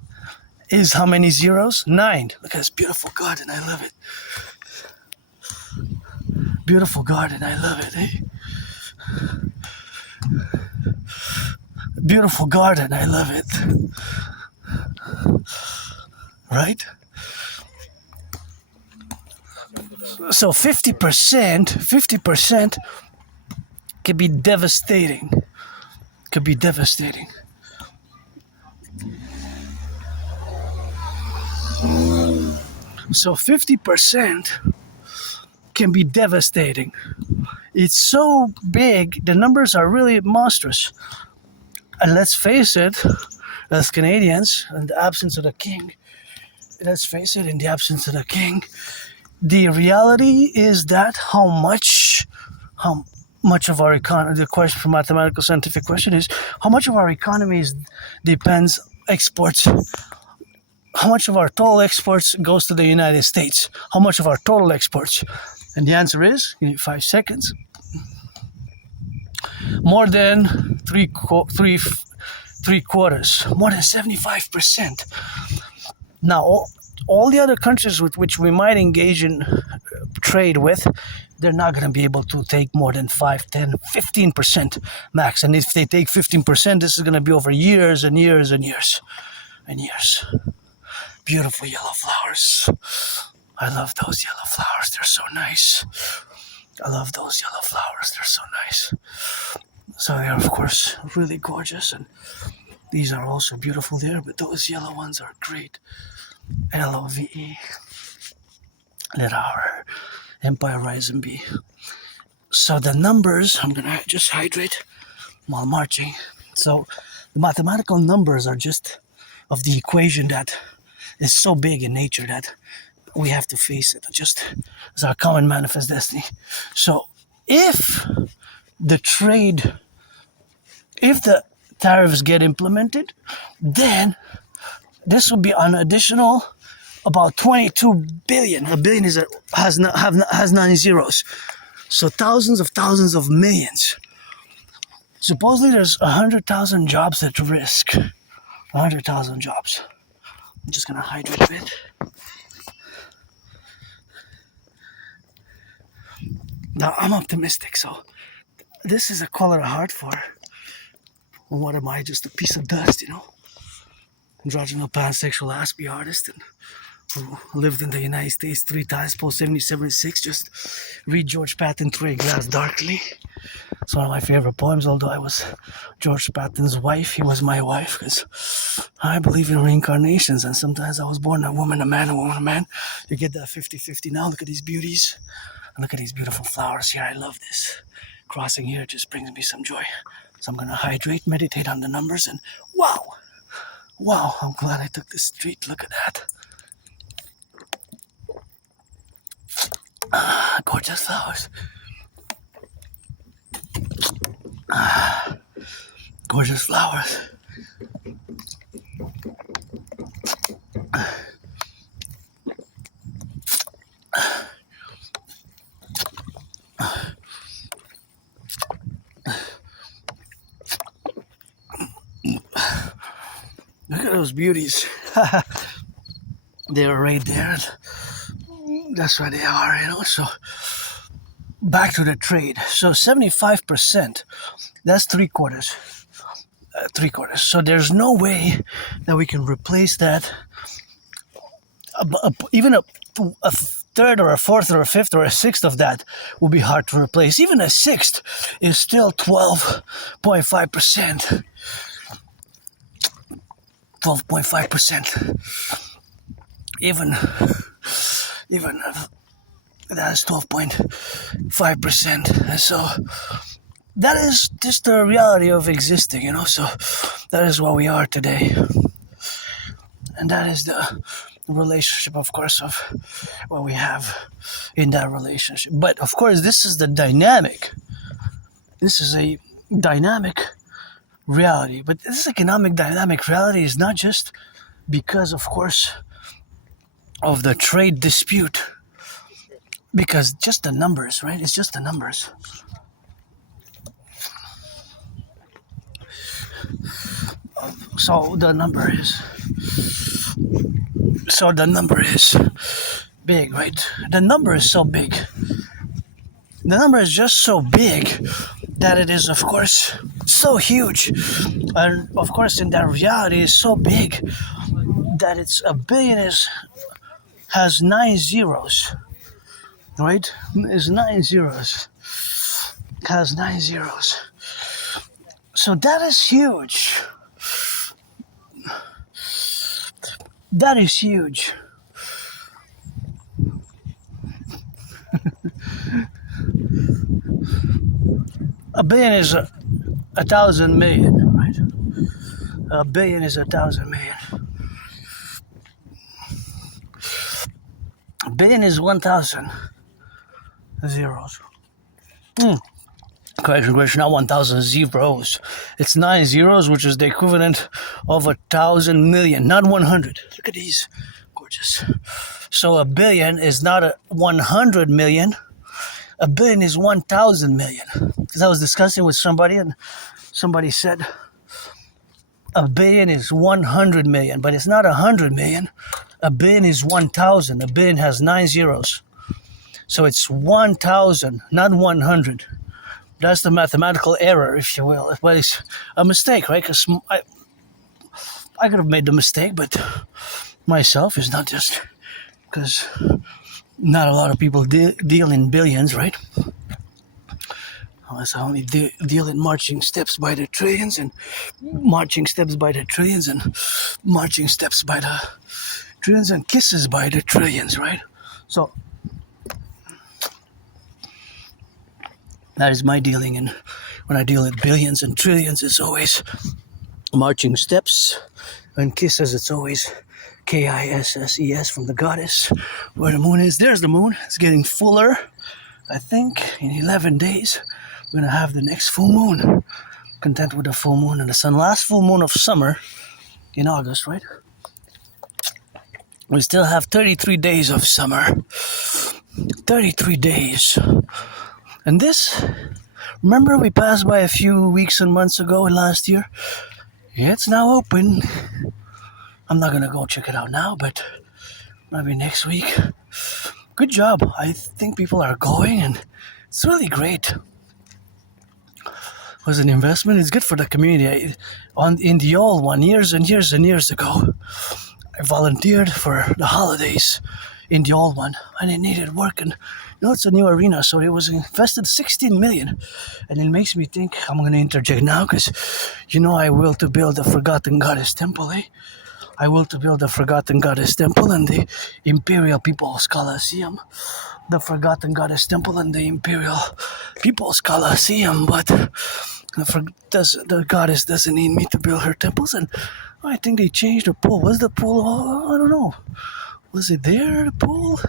is how many zeros? 9. Look at this beautiful garden. I love it. Beautiful garden. I love it. Eh? Beautiful garden. I love it. Right? So 50% can be devastating. Could be devastating. So 50% can be devastating. It's so big, the numbers are really monstrous. And let's face it, as Canadians, in the absence of the king, the reality is that how much of our economy, the question for mathematical scientific question is, how much of our economy depends exports, how much of our total exports goes to the United States? How much of our total exports? And the answer is, in 5 seconds, more than three quarters, more than 75%. Now, all the other countries with which we might engage in trade with, they're not going to be able to take more than 5, 10, 15% max. And if they take 15%, this is going to be over years and years and years and years. Beautiful yellow flowers. I love those yellow flowers. They're so nice. I love those yellow flowers. They're so nice. So they're, of course, really gorgeous. And these are also beautiful there. But those yellow ones are great. LOVE. Let our empire rise and be. So the numbers, I'm going to just hydrate while marching. So the mathematical numbers are just of the equation that is so big in nature that we have to face it just as our common manifest destiny. So if the tariffs get implemented, then this will be an additional about 22 billion. A billion has 9 zeros. So thousands of millions. Supposedly there's 100,000 jobs at risk. 100,000 jobs. I'm just gonna hydrate a bit. Now I'm optimistic, so this is a color of heart for, what am I, just a piece of dust, Androgyno pansexual Aspiesque artist and who lived in the United States 3 times post 1776. Just read George Patton Through a Glass Darkly. It's one of my favorite poems, although I was George Patton's wife. He was my wife because I believe in reincarnations, and sometimes I was born a woman, a man, a woman, a man. You get that 50-50 now. Look at these beauties. And look at these beautiful flowers here. I love this. Crossing here just brings me some joy. So I'm going to hydrate, meditate on the numbers, and wow, I'm glad I took this street. Look at that. Gorgeous flowers. Gorgeous flowers. Look at those beauties. They're right there. That's where they are, So back to the trade. So 75%, that's 3 quarters. 3 quarters. So there's no way that we can replace that. Even a third or a fourth or a fifth or a sixth of that will be hard to replace. Even a sixth is still 12.5%. 12.5%. Even that's 12.5%. And so that is just the reality of existing, So that is what we are today. And that is the relationship, of course, of what we have in that relationship. But of course, this is the dynamic. This is a dynamic reality. But this economic dynamic reality is not just because, of course, of the trade dispute. Because just the numbers, right? It's just the numbers. So the number is big, right? The number is so big. The number is just so big that it is, of course, so huge. And of course, in that reality, is so big that it's a billion has 9 zeros, right? Is 9 zeros. Has 9 zeros. So that is huge. That is huge. A billion is a 1,000 million, right? A billion is 1,000 million. A billion is 1,000 zeros. Correction, not 1,000 zeros. It's 9 zeros, which is the equivalent of 1,000 million, not 100. Look at these, gorgeous. So a billion is not 100 million. A billion is 1,000 million. Because I was discussing with somebody, and somebody said a billion is 100 million, but it's not 100 million. A billion is 1,000. A billion has 9 zeros. So it's 1,000, not 100. That's the mathematical error, if you will. But it's a mistake, right? Because I could have made the mistake, but myself is not just because not a lot of people deal in billions, right? Unless I only deal in marching steps by the trillions and marching steps by the trillions and marching steps by the trillions and kisses by the trillions, right? So that is my dealing, and when I deal with billions and trillions, it's always marching steps, and kisses, it's always KISSES from the goddess. Where the moon is, there's the moon. It's getting fuller. I think in 11 days, we're going to have the next full moon. Content with the full moon and the sun. Last full moon of summer in August, right? We still have 33 days of summer. 33 days. And this, remember we passed by a few weeks and months ago last year? Yeah, it's now open. I'm not going to go check it out now, but maybe next week. Good job. I think people are going, and it's really great. It was an investment. It's good for the community. In the old one, years and years and years ago, I volunteered for the holidays in the old one, and it needed work, and it's a new arena, so it was invested 16 million. And it makes me think, I'm going to interject now, because I will to build a Forgotten Goddess Temple, eh? I will to build a Forgotten Goddess Temple and the Imperial People's Coliseum. The Forgotten Goddess Temple and the Imperial People's Coliseum, but the goddess doesn't need me to build her temples, and I think they changed the pool. Was the pool, I don't know. Was it there, the pool?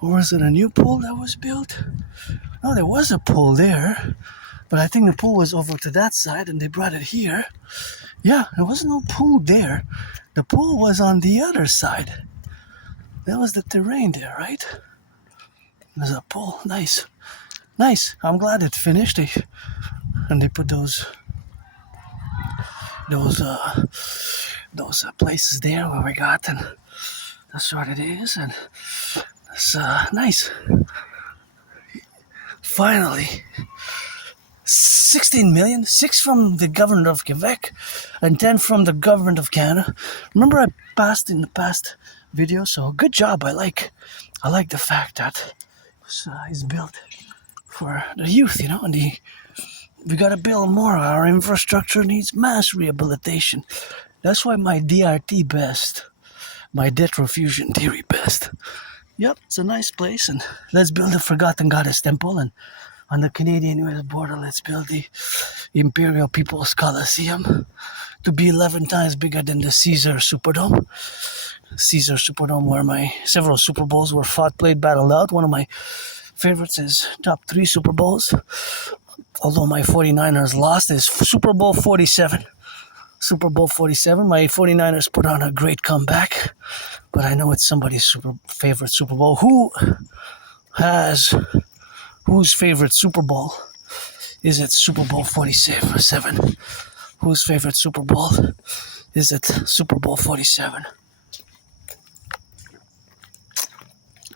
Or was it a new pool that was built? No, there was a pool there, but I think the pool was over to that side and they brought it here. Yeah, there was no pool there. The pool was on the other side. That was the terrain there, right? There's a pool. Nice. Nice. I'm glad it finished. And they put those places there where we got, and that's what it is, and it's nice. Finally, 16 million, 6 from the government of Quebec and 10 from the government of Canada. Remember I passed in the past video, so good job. I like the fact that it's built for the youth, and we gotta build more. Our infrastructure needs mass rehabilitation. That's why my DRT best, my debt refusion theory best. Yep, it's a nice place, and let's build a Forgotten Goddess Temple, and on the Canadian-US border, let's build the Imperial People's Coliseum to be 11 times bigger than the Caesar Superdome. Caesar Superdome, where my several Super Bowls were fought, played, battled out. One of my favorites is top 3 Super Bowls. Although my 49ers lost, is Super Bowl 47. Super Bowl 47, my 49ers put on a great comeback, but I know it's somebody's favorite Super Bowl. Whose favorite Super Bowl is it? Super Bowl 47. Whose favorite Super Bowl? Is it Super Bowl 47?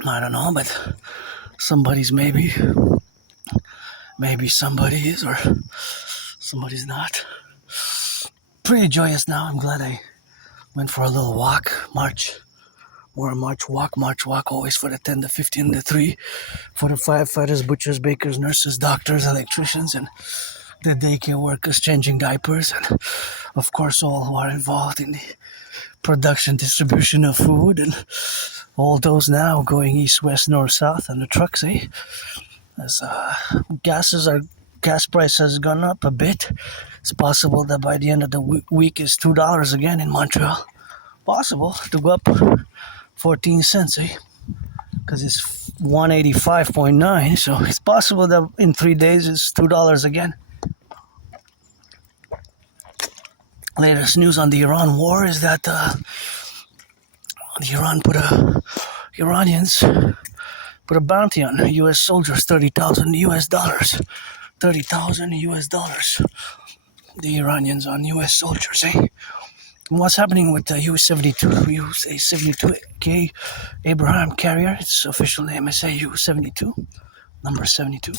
I don't know, but somebody's maybe. Maybe somebody is or somebody's not. Pretty joyous now. I'm glad I went for a little walk. March walk, always for the 10 to 15 to 3, for the firefighters, butchers, bakers, nurses, doctors, electricians, and the daycare workers changing diapers, and of course all who are involved in the production, distribution of food, and all those now going east, west, north, south on the trucks, As gas price has gone up a bit. It's possible that by the end of the week is $2 again in Montreal. Possible to go up 14 cents, because it's 185.9. So it's possible that in 3 days it's $2 again. Latest news on the Iran war is that Iranians put a bounty on U.S. soldiers, $30,000 US dollars. $30,000 US dollars. The Iranians on U.S. soldiers, And what's happening with the U-72? U-72K Abraham carrier. Its official name is U-72, number 72.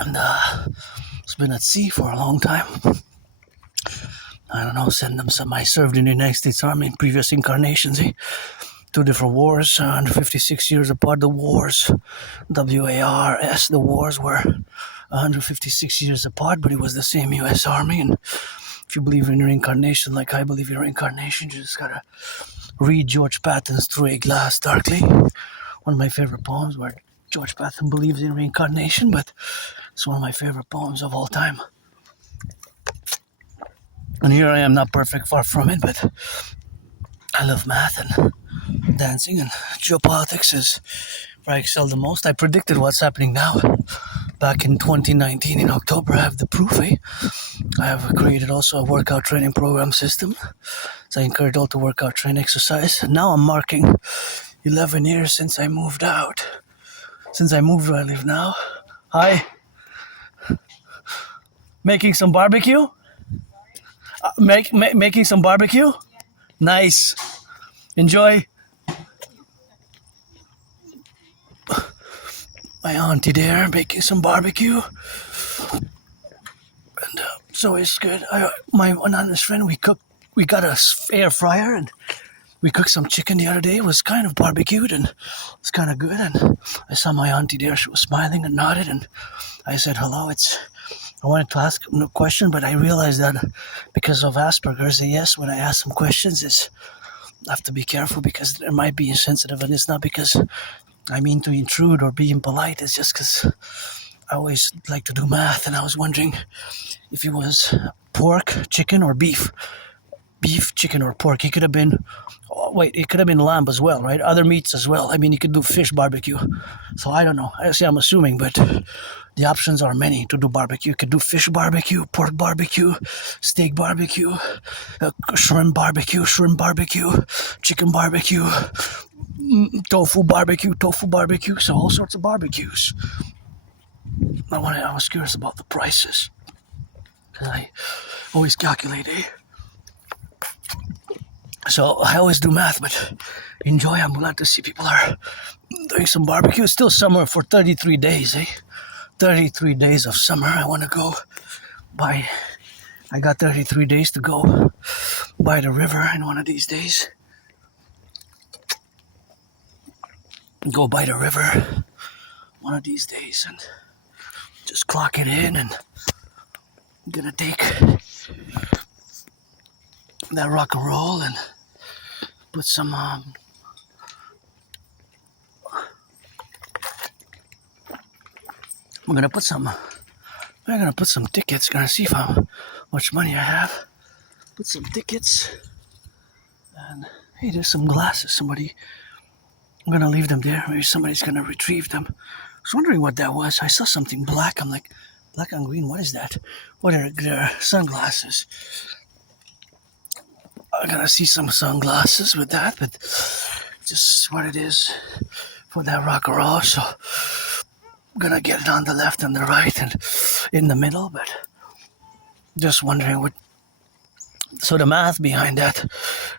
And it's been at sea for a long time. I don't know, send them some. I served in the United States Army in previous incarnations, 2 different wars, 156 years apart. The wars, WARS, the wars were 156 years apart, but it was the same U.S. Army. And if you believe in reincarnation, like I believe in reincarnation, you just gotta read George Patton's Through a Glass Darkly. One of my favorite poems, where George Patton believes in reincarnation, but it's one of my favorite poems of all time. And here I am, not perfect, far from it, but I love math and dancing, and geopolitics is where I excel the most. I predicted what's happening now. Back in 2019, in October, I have the Privee. I have created also a workout training program system. So I encourage all to workout, train, exercise. And now I'm marking 11 years since I moved out. Since I moved where I live now. Hi. Making some barbecue? Making some barbecue? Nice. Enjoy. My auntie there making some barbecue, and so it's good. My anonymous friend, we got a air fryer, and we cooked some chicken the other day. It was kind of barbecued, and it's kind of good. And I saw my auntie there; she was smiling and nodded, and I said hello. I wanted to ask a question, but I realized that because of Asperger's, yes, when I ask some questions, I have to be careful because there might be insensitive, and it's not because I mean to intrude or be impolite. It's just because I always like to do math, and I was wondering if it was pork, chicken, or beef. Beef, chicken, or pork. It could have been, it could have been lamb as well, right? Other meats as well. I mean, you could do fish barbecue. So I don't know. I'm assuming, but the options are many to do barbecue. You could do fish barbecue, pork barbecue, steak barbecue, shrimp barbecue, chicken barbecue, tofu barbecue, so all sorts of barbecues. I was curious about the prices, because I always calculate, So I always do math, but enjoy. I'm glad to see people are doing some barbecue. It's still summer for 33 days, 33 days of summer. I want to go by. I got 33 days to go by the river in one of these days. Go by the river one of these days and just clock it in, and I'm gonna take that rock and roll and put some I'm gonna put some tickets. Gonna see how much money I have. Put some tickets, and hey, there's some glasses. I'm gonna leave them there. Maybe somebody's gonna retrieve them. I was wondering what that was. I saw something black. I'm like, black and green. What is that? What are their sunglasses? I'm gonna see some sunglasses with that, but just what it is for that rock and roll. So I'm gonna get it on the left and the right and in the middle, but Just wondering what. So the math behind that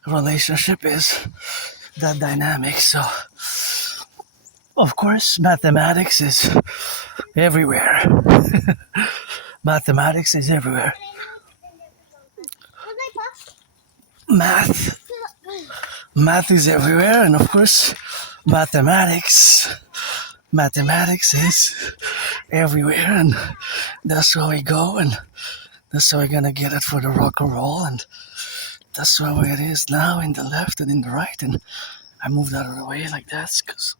relationship is that dynamic. So of course, mathematics is everywhere. Mathematics is everywhere. Math, math is everywhere, and of course, mathematics is everywhere, and that's where we go, and that's how we're gonna get it for the rock and roll, and that's where it is now, in the left and in the right, and I moved out of the way like that, because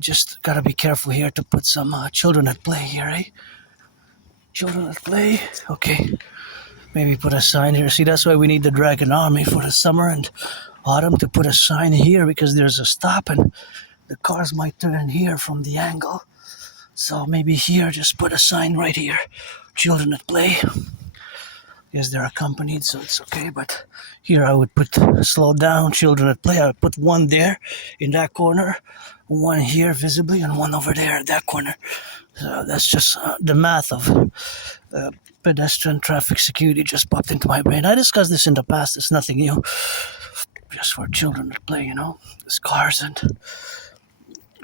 just gotta be careful here to put some children at play here, eh? Children at play, okay. Maybe put a sign here. See, that's why we need the Dragon Army for the summer and autumn, to put a sign here, because there's a stop and the cars might turn here from the angle. So maybe here, just put a sign right here. Children at play. Yes, they're accompanied, so it's okay. But here I would put slow down, children at play. I would put one there in that corner, one here visibly, and one over there at that corner. So that's just the math of pedestrian traffic security just popped into my brain. I discussed this in the past. It's nothing new. Just for children to play, There's cars and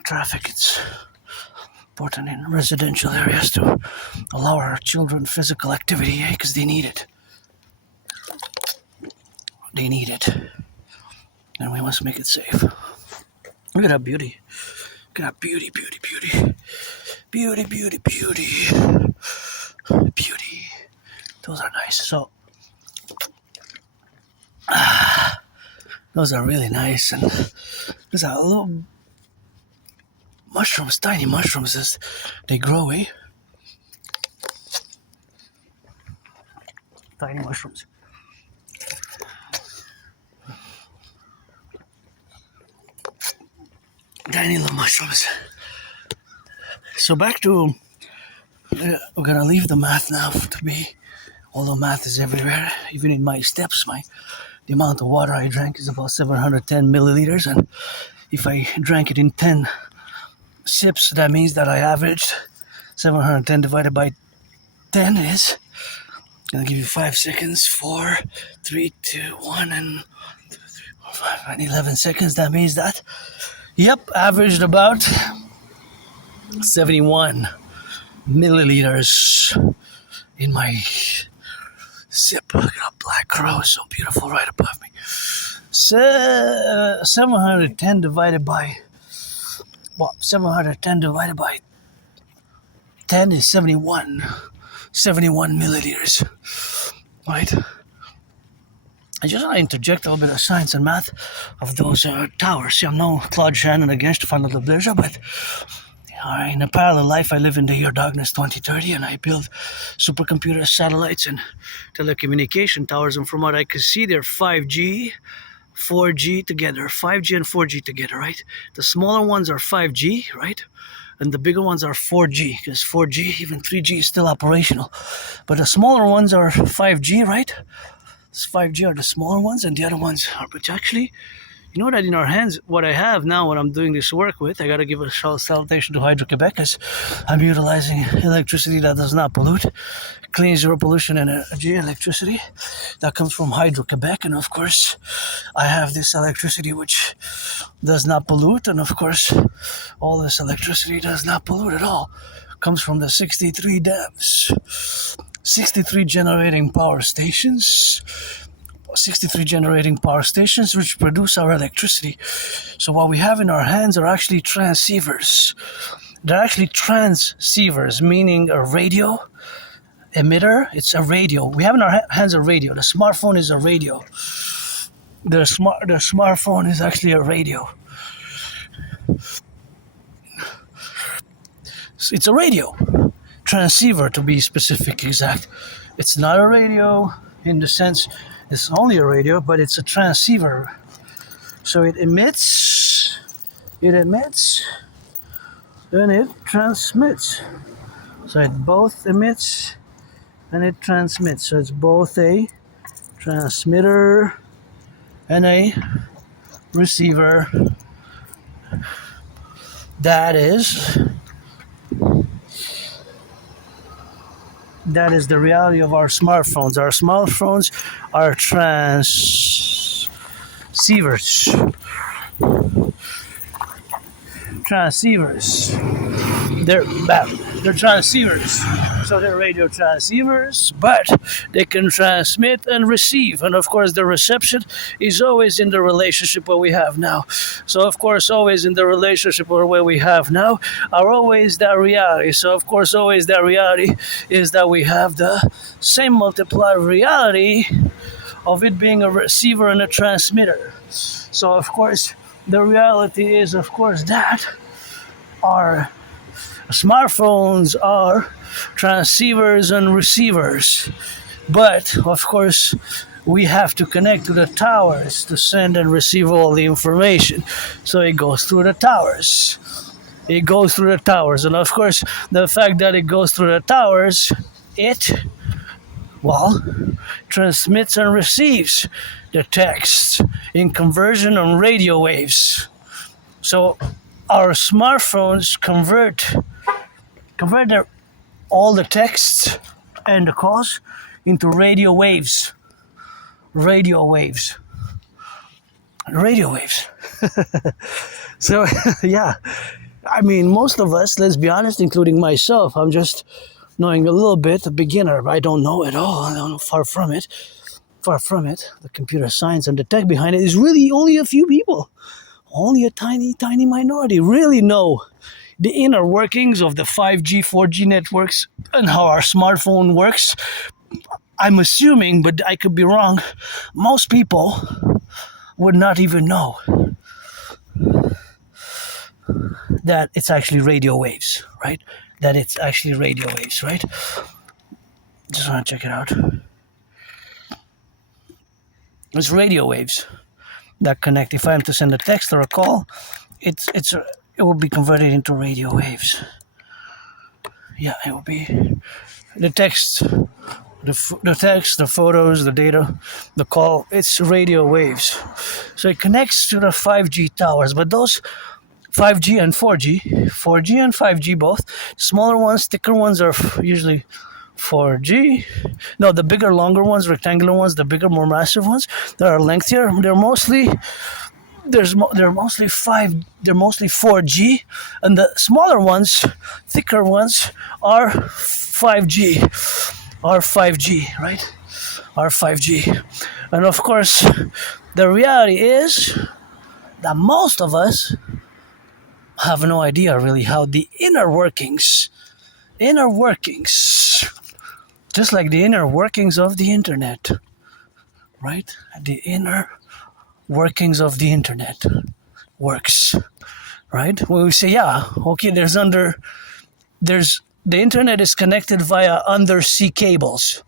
traffic. It's important in residential areas to allow our children physical activity, because they need it. They need it. And we must make it safe. Look at that beauty. Look at that beauty, beauty, beauty. Beauty, beauty, beauty. Beauty. Those are nice. So, those are really nice. And those are little mushrooms, tiny mushrooms as they grow, eh? Tiny mushrooms. Tiny little mushrooms. So back to, we're gonna leave the math now to be, although math is everywhere, even in my steps, the amount of water I drank is about 710 milliliters, and if I drank it in 10 sips, that means that I averaged 710 divided by 10 is, I'm gonna give you 5 seconds, 4, 3, 2, 1, and 2, 3, 4, 5, and 11 seconds. That means that, averaged about 71 milliliters in my sip. Look at a black crow, so beautiful right above me. 710 divided by 10 is 71 milliliters, right? I just want to interject a little bit of science and math of those towers. See, I'm no Claude Shannon against Fernando de Blazer, but in a parallel life, I live in the year darkness 2030, and I build supercomputers, satellites, and telecommunication towers. And from what I can see, they're 5G, 4G together, 5G and 4G together, right? The smaller ones are 5G, right? And the bigger ones are 4G, because 4G, even 3G is still operational. But the smaller ones are 5G, right? 5G are the smaller ones, and the other ones are, but actually, you know that in our hands, what I have now, what I'm doing this work with, I gotta give a salutation to Hydro-Quebec, as I'm utilizing electricity that does not pollute, clean zero pollution energy electricity that comes from Hydro-Quebec, and of course, I have this electricity which does not pollute, and of course, all this electricity does not pollute at all. Comes from the 63 dams. 63 generating power stations which produce our electricity. So what we have in our hands are actually transceivers. They're actually transceivers, meaning a radio emitter. It's a radio. We have in our hands a radio. The smartphone is a radio. The smartphone is actually a radio. It's a radio. Transceiver, to be specific, exact. It's not a radio in the sense it's only a radio, but it's a transceiver. So it emits, and it transmits. So it both emits and it transmits. So it's both a transmitter and a receiver. That is That is the reality of our smartphones. Our smartphones are transceivers. Transceivers. They're transceivers. So they're radio transceivers, but they can transmit and receive. And of course, the reception is always in the relationship where we have now. So of course, always in the relationship where we have now are always that reality. So of course, always that reality is that we have the same multiplied reality of it being a receiver and a transmitter. So of course, the reality is, of course, that our smartphones are transceivers and receivers. But, of course, we have to connect to the towers to send and receive all the information. So it goes through the towers. It goes through the towers. And, of course, the fact that it goes through the towers, it, well, transmits and receives the text in conversion on radio waves. So our smartphones convert all the texts and the calls into radio waves. Radio waves. So, yeah. I mean, most of us, let's be honest, including myself, I'm just knowing a little bit, a beginner. I don't know at all. I don't know, far from it. The computer science and the tech behind it is really only a few people. Only a tiny, tiny minority really know the inner workings of the 5G, 4G networks and how our smartphone works. I'm assuming, but I could be wrong, most people would not even know that it's actually radio waves, right? Just want to check it out. It's radio waves that connect. If I am to send a text or a call, it will be converted into radio waves. Yeah, it will be the text, the photos, the data, the call. It's radio waves. So it connects to the 5G towers, but those 5G and 4G and 5G both. Smaller ones, thicker ones are usually 4G. No, the bigger, longer ones, rectangular ones, the bigger, more massive ones that are lengthier. They're mostly 4G, and the smaller ones, thicker ones, are 5G. Right? Are 5G. And of course, the reality is that most of us have no idea really how the inner workings, just like the inner workings of the internet, right? The inner workings of the internet works, right? When we say, yeah, okay, the internet is connected via undersea cables.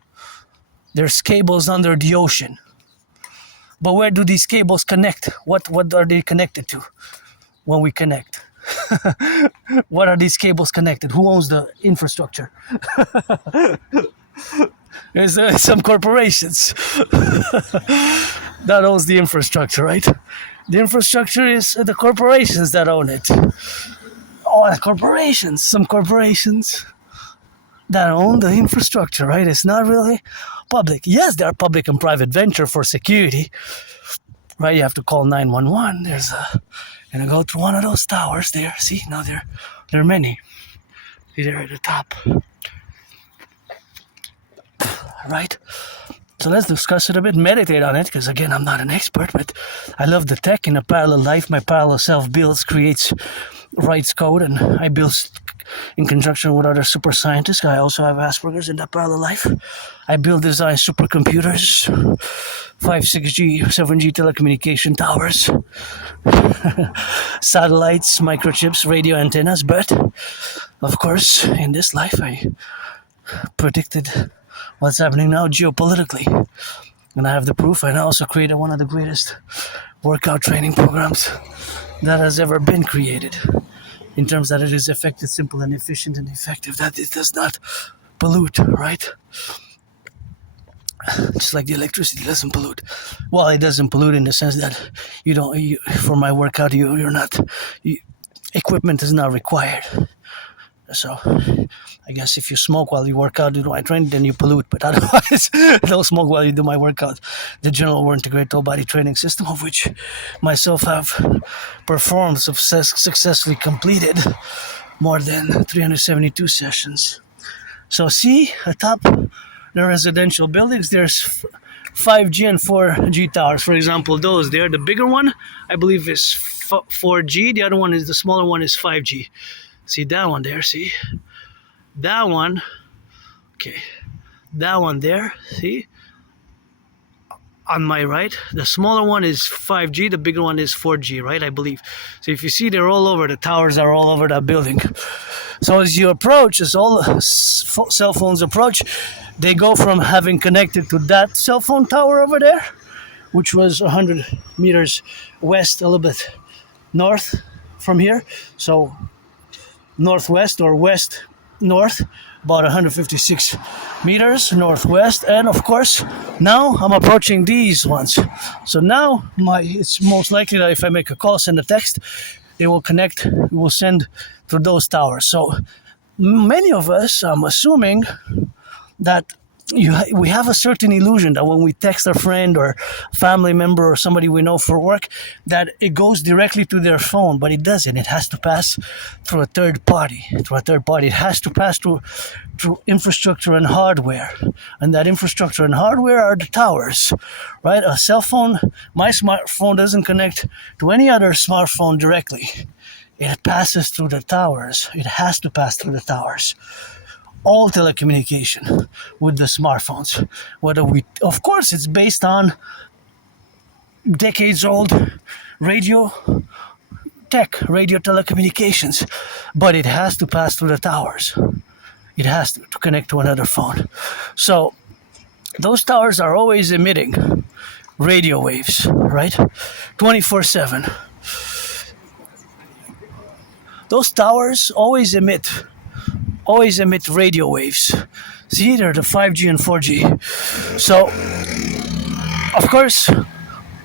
There's cables under the ocean. But where do these cables connect? What are they connected to when we connect? What are these cables connected? Who owns the infrastructure? There's some corporations that owns the infrastructure, right? The infrastructure is the corporations that own it. Oh, the corporations. Some corporations that own the infrastructure, right? It's not really public. Yes, there are public and private venture for security, right? You have to call 911. Gonna go through one of those towers there. See, now there are many. See, they're at the top. Right? So let's discuss it a bit, meditate on it, because again, I'm not an expert, but I love the tech. In a parallel life, my parallel self builds, creates, writes code, and I build in conjunction with other super scientists. I also have Asperger's in that parallel life. I build, design supercomputers, 5, 6G, 7G telecommunication towers, satellites, microchips, radio antennas. But, of course, in this life, I predicted what's happening now geopolitically. And I have the proof. I also created one of the greatest workout training programs that has ever been created. In terms that it is effective, simple, and efficient and effective. That it does not pollute, right? Just like the electricity doesn't pollute. Well, it doesn't pollute in the sense that for my workout, equipment is not required. So I guess if you smoke while you work out, do my training, then you pollute. But otherwise, don't smoke while you do my workout. The general or integrated total body training system, of which myself have performed, successfully completed more than 372 sessions. So see, atop the residential buildings, there's 5G and 4G towers. For example, those there, the bigger one, I believe is 4G. The other one is, the smaller one is 5G. See that one there, see? That one, okay. That one there, see? On my right, the smaller one is 5G, the bigger one is 4G, right? I believe. So if you see, they're all over, the towers are all over that building. So as you approach, as all cell phones approach, they go from having connected to that cell phone tower over there, which was 100 meters west, a little bit north from here. So northwest or west north, about 156 meters northwest. And of course, now I'm approaching these ones. So now it's most likely that if I make a call, send a text, they will connect, we will send through those towers. So many of us, I'm assuming that we have a certain illusion that when we text a friend or family member or somebody we know for work, that it goes directly to their phone, but it doesn't. It has to pass through a third party. It has to pass through infrastructure and hardware, and that infrastructure and hardware are the towers, right? A cell phone, my smartphone doesn't connect to any other smartphone directly. It passes through the towers. It has to pass through the towers. All telecommunication with the smartphones, of course, it's based on decades old radio telecommunications, but it has to pass through the towers. It has to connect to another phone. So those towers are always emitting radio waves, right? 24/7. Those towers always emit radio waves. See, they're the 5G and 4G. So, of course,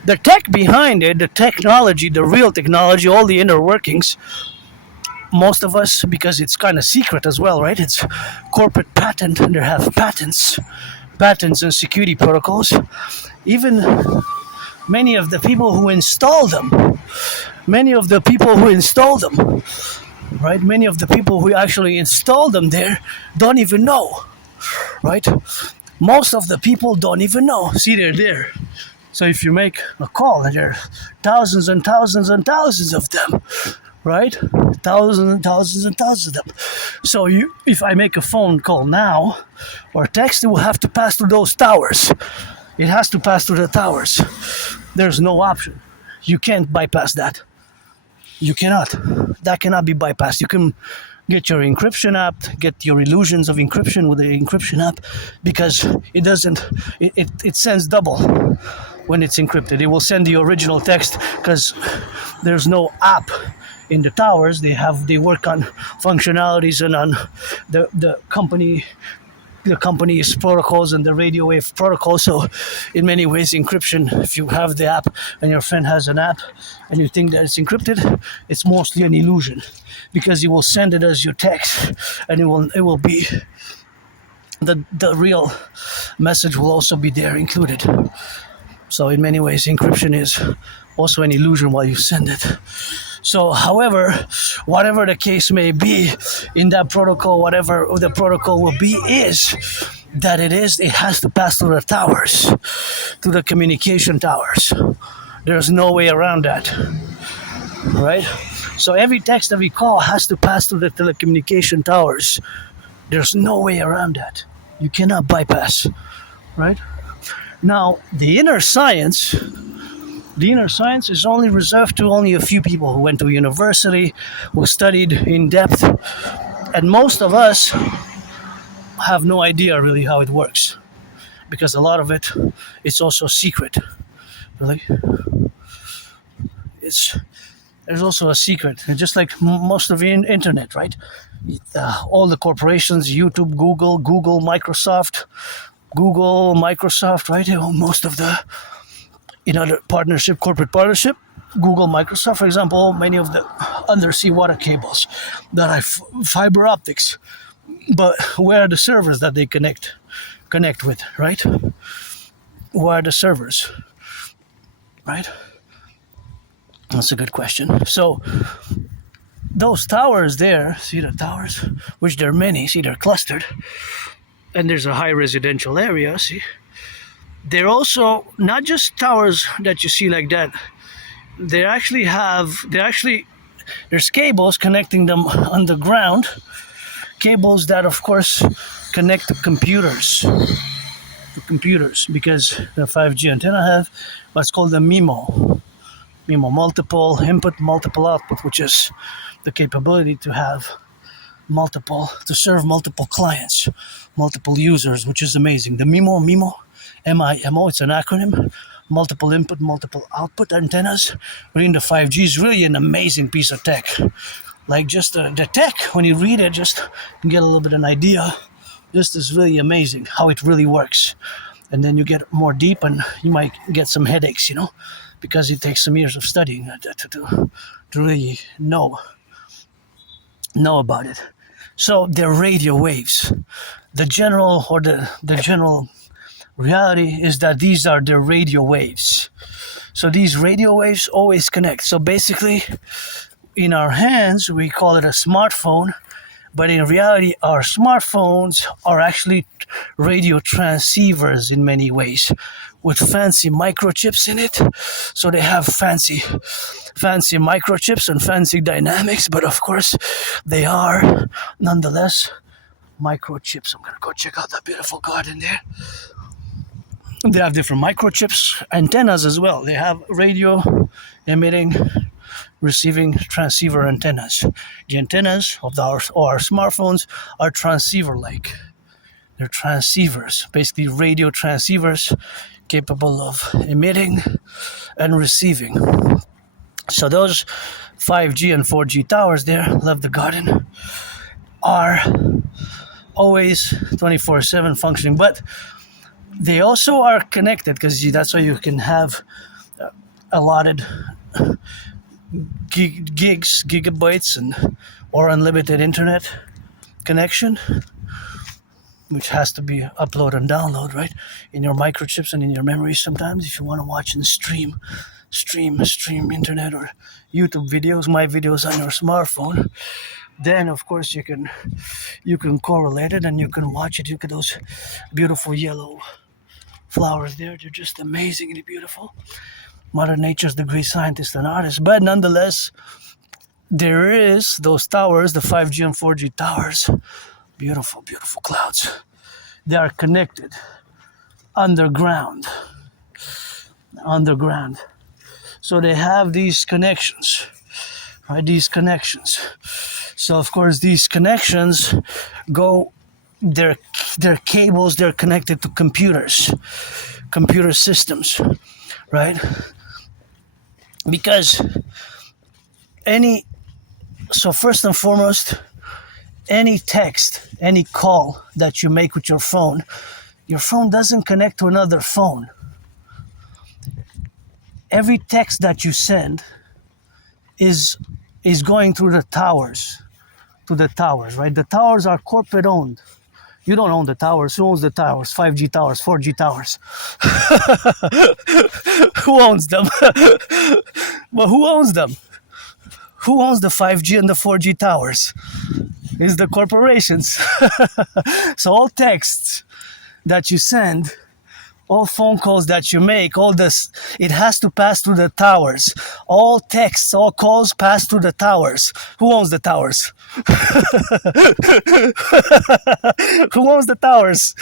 the tech behind it, the technology, the real technology, all the inner workings, most of us, because it's kind of secret as well, right? It's corporate patent, and they have patents and security protocols. Even many of the people who installed them, right? Many of the people who actually installed them there don't even know, right? Most of the people don't even know. See, they're there. So if you make a call, and there are thousands and thousands and thousands of them, right? Thousands and thousands and thousands of them. So if I make a phone call now or text, it will have to pass through those towers. It has to pass through the towers. There's no option. You can't bypass that. You cannot. That cannot be bypassed. You can get your encryption app, get your illusions of encryption with the encryption app, because it sends double when it's encrypted. It will send the original text because there's no app in the towers. They work on functionalities and on the company's protocols and the radio wave protocol. So in many ways, encryption, if you have the app and your friend has an app and you think that it's encrypted, it's mostly an illusion, because you will send it as your text, and it will be the real message will also be there included. So in many ways, encryption is also an illusion while you send it. So, however, whatever the case may be in that protocol, whatever the protocol will be, it has to pass through the towers, through the communication towers. There's no way around that, right? So every text, every call has to pass through the telecommunication towers. There's no way around that. You cannot bypass, right? Now, the inner science is only reserved to only a few people who went to university, who studied in depth, and most of us have no idea really how it works, because a lot of it's also secret, really. There's also a secret, just like most of the internet, right? All the corporations, YouTube, Google, Microsoft, right? Most of the corporate partnership, Google, Microsoft, for example, many of the undersea water cables that are fiber optics. But where are the servers that they connect with, right? Where are the servers, right? That's a good question. So those towers there, see the towers, which there are many, see they're clustered, and there's a high residential area, see? They're also not just towers that you see like that. There's cables connecting them underground, cables that of course connect to computers, because the 5G antenna have what's called the MIMO, multiple input, multiple output, which is the capability to serve multiple clients, multiple users, which is amazing. The MIMO, MIMO, it's an acronym. Multiple input, multiple output antennas within the 5G is really an amazing piece of tech. Like just the tech, when you read it, just get a little bit of an idea. This is really amazing how it really works. And then you get more deep and you might get some headaches, because it takes some years of studying to really know about it. So they're radio waves. The general reality is that these are the radio waves. So these radio waves always connect. So basically, in our hands, we call it a smartphone, but in reality, our smartphones are actually radio transceivers in many ways, with fancy microchips in it. So they have fancy microchips and fancy dynamics, but of course, they are nonetheless microchips. I'm gonna go check out that beautiful garden there. They have different microchips, antennas as well. They have radio emitting, receiving transceiver antennas. The antennas of our smartphones are transceiver-like. They're transceivers, basically radio transceivers capable of emitting and receiving. So those 5G and 4G towers there, love the garden, are always 24/7 functioning, but they also are connected, because that's why you can have allotted gigabytes or unlimited internet connection, which has to be upload and download, right, in your microchips and in your memory. Sometimes if you want to watch and stream internet or YouTube videos, my videos on your smartphone, then of course you can correlate it and you can watch it. Look at those beautiful yellow flowers there. They're just amazingly beautiful. Mother Nature's the great scientist and artist. But nonetheless, there is those towers, the 5G and 4G towers, beautiful clouds. They are connected underground. So they have these connections, right? So of course these connections they're cables, they're connected to computer systems, right? Because first and foremost, any text, any call that you make with your phone doesn't connect to another phone. Every text that you send is going through the towers, right? The towers are corporate owned. You don't own the towers. Who owns the towers? 5G towers, 4G towers. Who owns them? But who owns them? Who owns the 5G and the 4G towers? It's the corporations. So all texts that you send, all phone calls that you make, all this, it has to pass through the towers. All texts, all calls pass through the towers. Who owns the towers? Who owns the towers?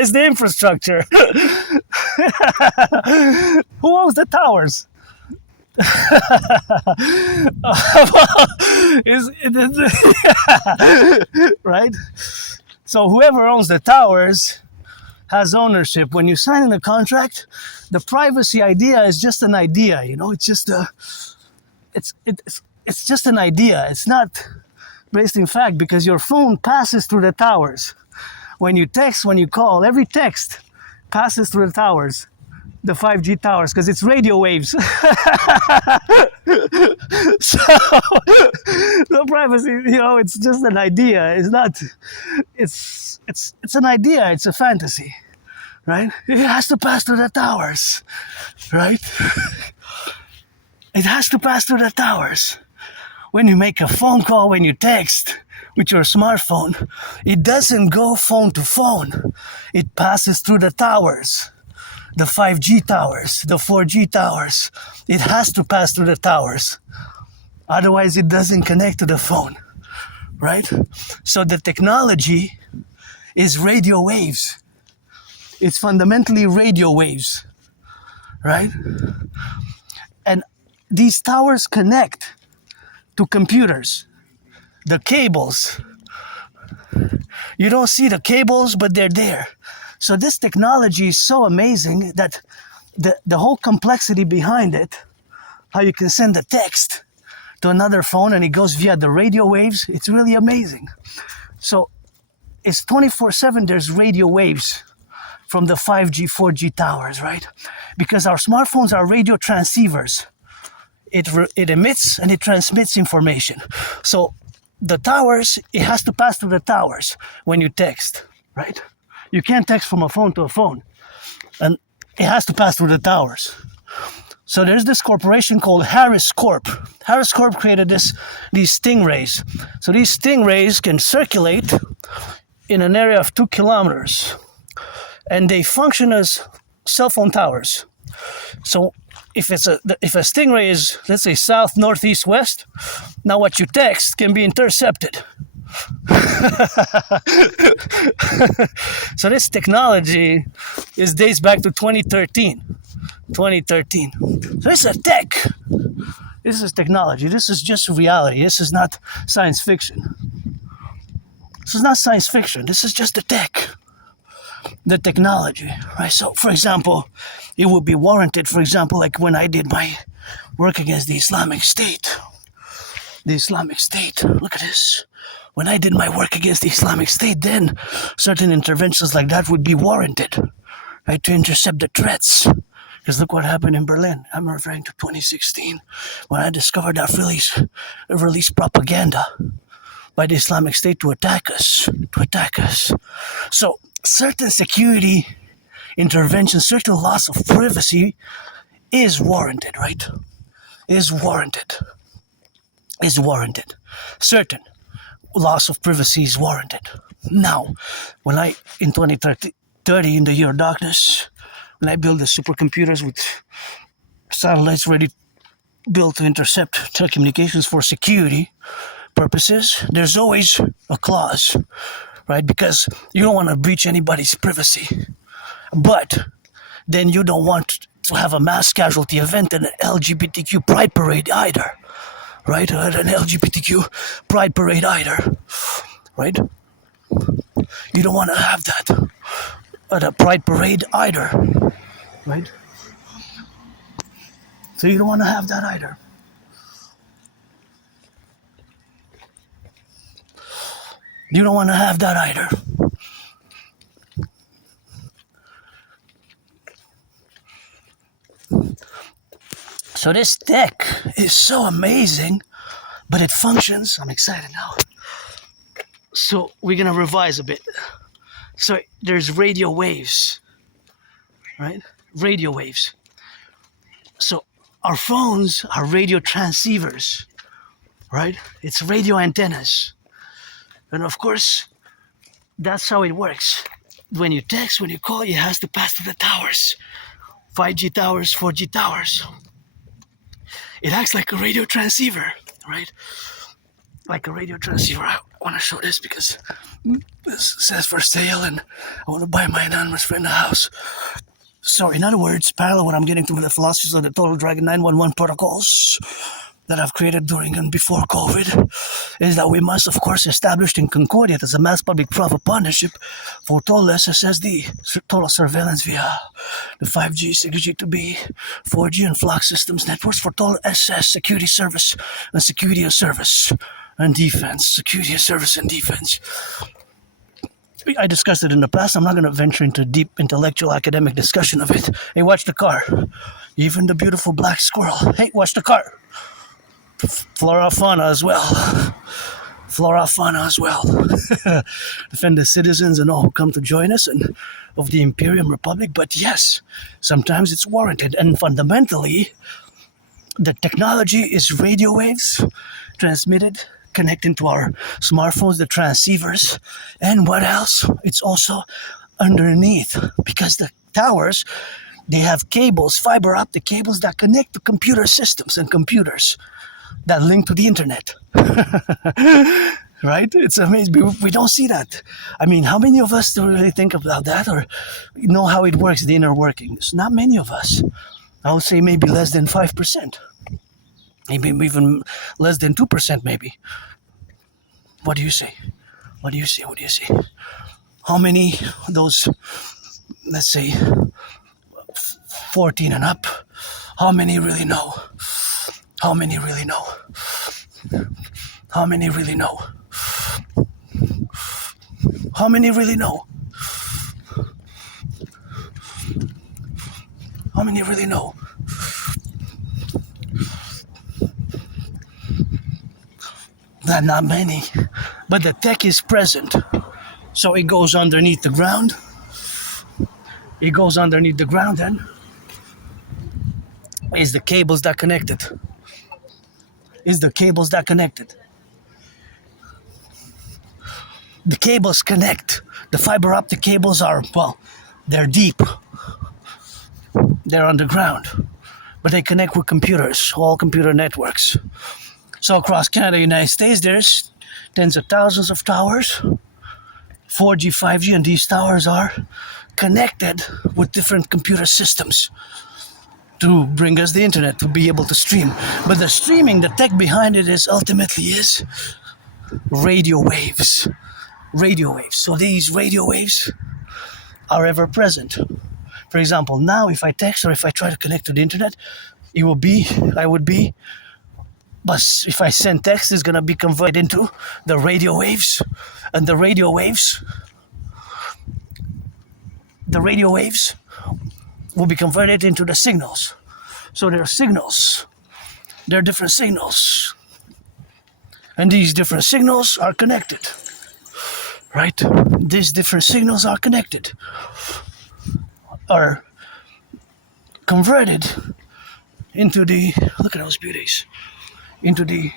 It's the infrastructure. Who owns the towers? Right? So whoever owns the towers has ownership. When you sign in a contract, the privacy idea is just an idea. It's just it's just an idea. It's not based in fact, because your phone passes through the towers. When you text, when you call, every text passes through the towers. the 5G towers because it's radio waves. So the privacy, it's just an idea. It's not. It's an idea. It's a fantasy, right? It has to pass through the towers, right? It has to pass through the towers. When you make a phone call, when you text with your smartphone, it doesn't go phone to phone. It passes through the towers. The 5G towers, the 4G towers. It has to pass through the towers. Otherwise, it doesn't connect to the phone, right? So the technology is radio waves. It's fundamentally radio waves, right? And these towers connect to computers. The cables. You don't see the cables, but they're there. So this technology is so amazing that the whole complexity behind it, how you can send a text to another phone and it goes via the radio waves, it's really amazing. So it's 24/7, there's radio waves from the 5G, 4G towers, right? Because our smartphones are radio transceivers. It emits and it transmits information. So the towers, it has to pass through the towers when you text, right? You can't text from a phone to a phone. And it has to pass through the towers. So there's this corporation called Harris Corp. Harris Corp created these stingrays. So these stingrays can circulate in an area of 2 kilometers. And they function as cell phone towers. So if a stingray is, let's say, south, north, east, west, now what you text can be intercepted. So this technology dates back to 2013. So this is a tech. This is technology. This is just reality. This is not science fiction. This is not science fiction. This is just the tech. The technology, right? So, for example, it would be warranted, for example, like when I did my work against the Islamic State. The Islamic State, look at this. When I did my work against the Islamic State, then certain interventions like that would be warranted, right, to intercept the threats. Because look what happened in Berlin. I'm referring to 2016, when I discovered that released propaganda by the Islamic State to attack us. So certain security interventions, certain loss of privacy is warranted, right? Is warranted. Certain loss of privacy is warranted. Now, when in 2030, in the year of darkness, when I build the supercomputers with satellites ready built to intercept telecommunications for security purposes, there's always a clause, right? Because you don't want to breach anybody's privacy. But then you don't want to have a mass casualty event and an LGBTQ pride parade either, right? An LGBTQ pride parade either, right? You don't want to have that at a pride parade either, right? So you don't want to have that either. You don't want to have that either. So this tech is so amazing, but it functions. I'm excited now. So we're going to revise a bit. So there's radio waves, right? Radio waves. So our phones are radio transceivers, right? It's radio antennas. And of course, that's how it works. When you text, when you call, it has to pass through the towers. 5G towers, 4G towers. It acts like a radio transceiver, right? Like a radio transceiver. I want to show this because this says for sale and I want to buy my anonymous friend a house. So in other words, parallel what I'm getting to with the philosophies of the Total Dragon 911 protocols that I've created during and before COVID is that we must, of course, establish in Concordia as a mass public-private partnership for total SSSD, total surveillance via the 5G, 6G to B, 4G and flock systems networks for total SS, security service and security of service and defense, security of service and defense. I discussed it in the past. I'm not going to venture into deep intellectual academic discussion of it. Hey, watch the car. Even the beautiful black squirrel. Hey, watch the car. Flora, fauna as well. Flora, fauna as well. Defend the citizens and all who come to join us and of the Imperium Republic. But yes, sometimes it's warranted. And fundamentally, the technology is radio waves transmitted, connecting to our smartphones, the transceivers. And what else? It's also underneath, because the towers, they have cables, fiber optic cables that connect to computer systems and computers that link to the internet. Right? It's amazing. We don't see that. I mean, how many of us do really think about that or know how it works, the inner workings? Not many of us. I would say maybe less than 5%. Maybe even less than 2%, maybe. What do you say? What do you say? What do you say? How many of those, let's say, 14 and up, how many really know? How many really know? How many really know? How many really know? How many really know? Not many, but the tech is present. So it goes underneath the ground. It goes underneath the ground then. Is the cables that connected? Is the cables that connected? The cables connect. The fiber optic cables are, well, they're deep. They're underground. But they connect with computers, all computer networks. So across Canada, United States, there's tens of thousands of towers, 4G, 5G, and these towers are connected with different computer systems to bring us the internet, to be able to stream. But the streaming, the tech behind it is radio waves. Radio waves. So these radio waves are ever present. For example, now if I text or if I try to connect to the internet, but if I send text, it's going to be converted into the radio waves. And the radio waves will be converted into the signals. So there are signals. There are different signals. And these different signals are connected. Right? These different signals are connected. Are converted into the, look at those beauties, into the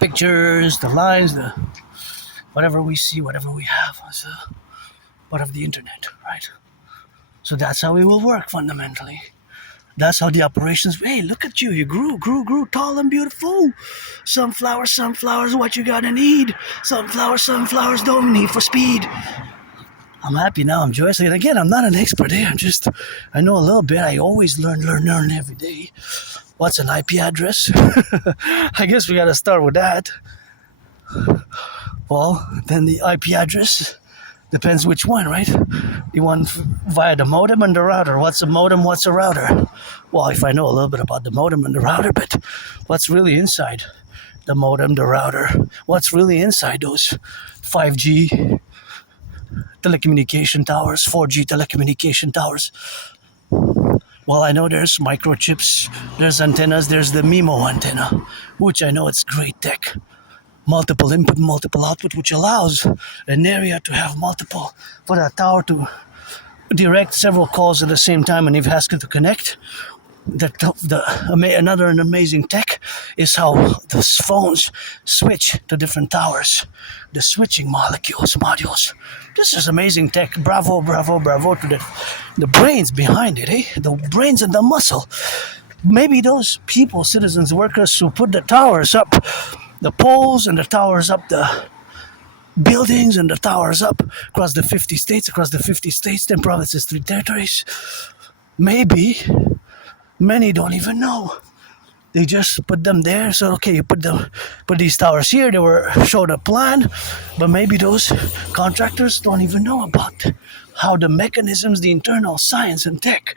pictures, the lines, the whatever we see, whatever we have as a part of the internet, right? So that's how it will work fundamentally. That's how the operations, hey, look at you, you grew tall and beautiful. Sunflowers, what you gotta need. Sunflowers don't need for speed. I'm happy now, I'm joyous. And again, I'm not an expert here, I know a little bit. I always learn every day. What's an IP address? I guess we gotta start with that. Well, then the IP address depends which one, right? You want via the modem and the router. What's a modem? What's a router? Well, if I know a little bit about the modem and the router, but what's really inside the modem, the router? What's really inside those 5G telecommunication towers, 4G telecommunication towers? Well, I know there's microchips, there's antennas, there's the MIMO antenna, which I know it's great tech. Multiple input, multiple output, which allows an area to have multiple, for that tower to direct several calls at the same time, and if it has to connect. Another amazing tech is how the phones switch to different towers, the switching modules. This is amazing tech. Bravo to the brains behind it, eh? The brains and the muscle. Maybe those people, citizens, workers who put the towers up, the poles and the towers up, the buildings and the towers up across the 50 states, 10 provinces, 3 territories. Maybe many don't even know. They just put them there. So okay, you put these towers here. They were showed a plan, but maybe those contractors don't even know about how the mechanisms, the internal science and tech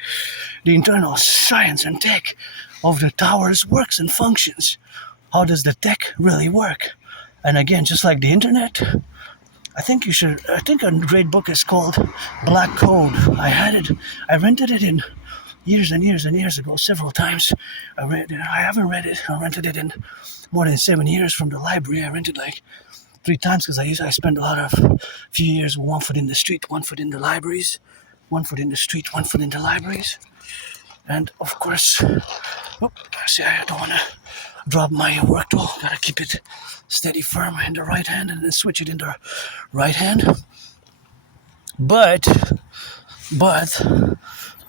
of the towers works and functions. How does the tech really work? And again, just like the internet, I think a great book is called Black Code. I rented it in years and years and years ago, several times. I haven't read it. I rented it in more than 7 years from the library. I rented like 3 times because I spent few years with 1 foot in the street, 1 foot in the libraries, 1 foot in the street, 1 foot in the libraries. And of course, see, I don't want to drop my work tool. Gotta keep it steady, firm in the right hand, and then switch it in the right hand. But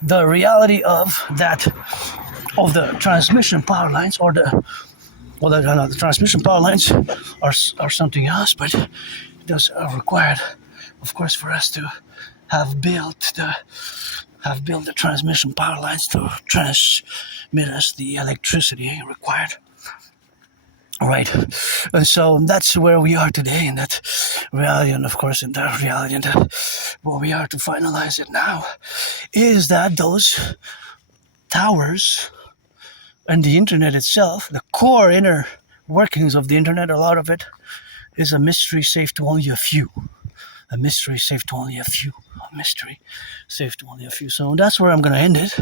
the reality of the transmission power lines, the transmission power lines are something else, but it does required, of course, for us to have built the transmission power lines to transmit us the electricity required. Right, and so that's where we are today in that reality, and of course in that reality, and where we are to finalize it now is that those towers and the internet itself, the core inner workings of the internet, a lot of it is a mystery safe to only a few. A mystery safe to only a few. A mystery safe to only a few. So that's where I'm going to end it.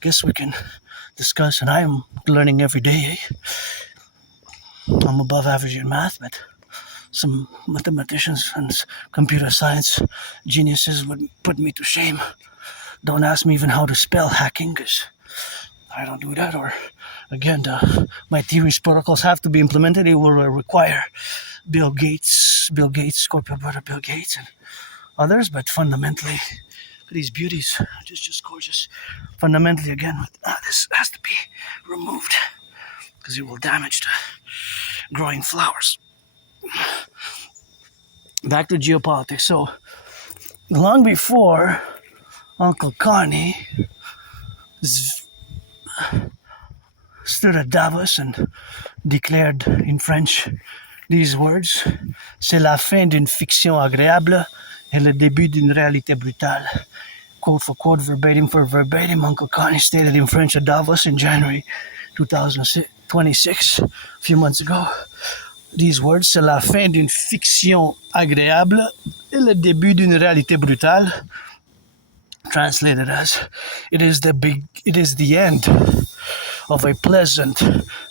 Guess we can discuss, and I'm learning every day. I'm above average in math, but some mathematicians and computer science geniuses would put me to shame. Don't ask me even how to spell hacking, because I don't do that. Or again, my theories protocols have to be implemented. It will require Bill Gates, Scorpio brother Bill Gates, and others. But fundamentally, these beauties, just gorgeous. Fundamentally, again, this has to be removed because it will damage the growing flowers. Back to geopolitics. So, long before Uncle Connie stood at Davos and declared in French these words: "C'est la fin d'une fiction agréable et le début d'une réalité brutale." Quote for quote, verbatim for verbatim, Uncle Connie stated in French at Davos in January 2026, a few months ago. These words: "C'est la fin d'une fiction agréable et le début d'une réalité brutale." Translated as, it is the end of a pleasant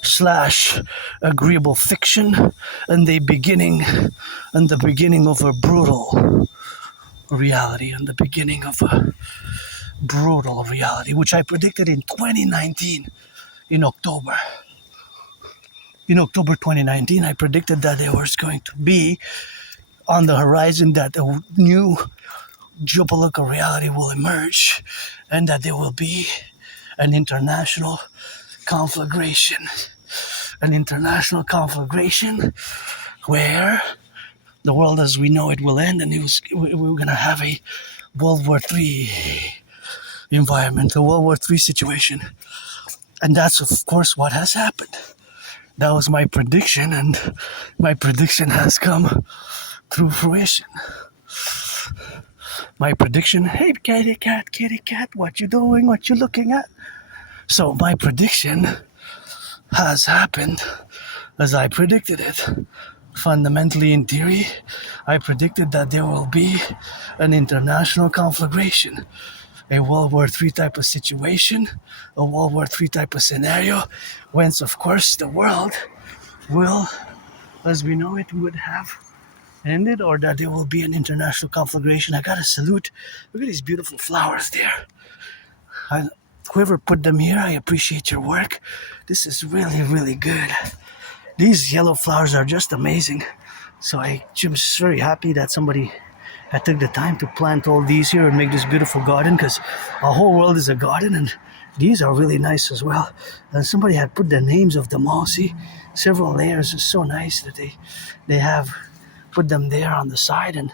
/ agreeable fiction and the beginning of a brutal reality, which I predicted in 2019 in October. In October 2019, I predicted that there was going to be on the horizon that a new geopolitical reality will emerge, and that there will be an international conflagration where the world as we know it will end, and we're going to have a World War III environment, a World War III situation. And that's, of course, what has happened. That was my prediction, and my prediction has come through fruition. My prediction, hey, kitty cat, what you doing, what you looking at? So my prediction has happened as I predicted it. Fundamentally, in theory, I predicted that there will be an international conflagration, a World War III type of situation, a World War III type of scenario, whence, of course, the world will, as we know it, would have ended, or that there will be an international conflagration. I gotta salute. Look at these beautiful flowers there. Whoever put them here, I appreciate your work. This is really, really good. These yellow flowers are just amazing. So I'm just very happy that somebody had took the time to plant all these here and make this beautiful garden, because our whole world is a garden, and these are really nice as well. And somebody had put the names of them all. See, several layers. It's so nice that they have put them there on the side, and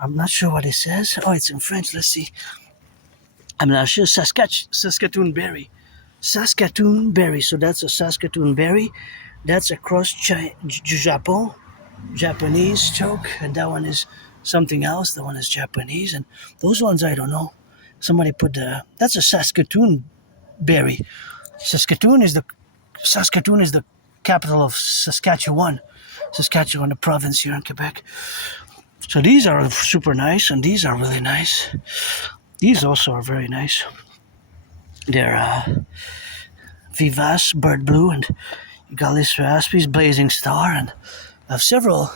I'm not sure what it says. Oh, it's in French. Let's see. I'm not sure. Saskatoon berry. Saskatoon berry. So that's a Saskatoon berry. That's across Japanese choke, and that one is something else. The one is Japanese, and those ones I don't know. Somebody put that's a Saskatoon berry. Saskatoon is the capital of Saskatchewan, the province here in Quebec. So these are super nice, and these are really nice. These also are very nice. They're Vivace, Bird Blue, and you got this Aspiesque, Blazing Star, and I have several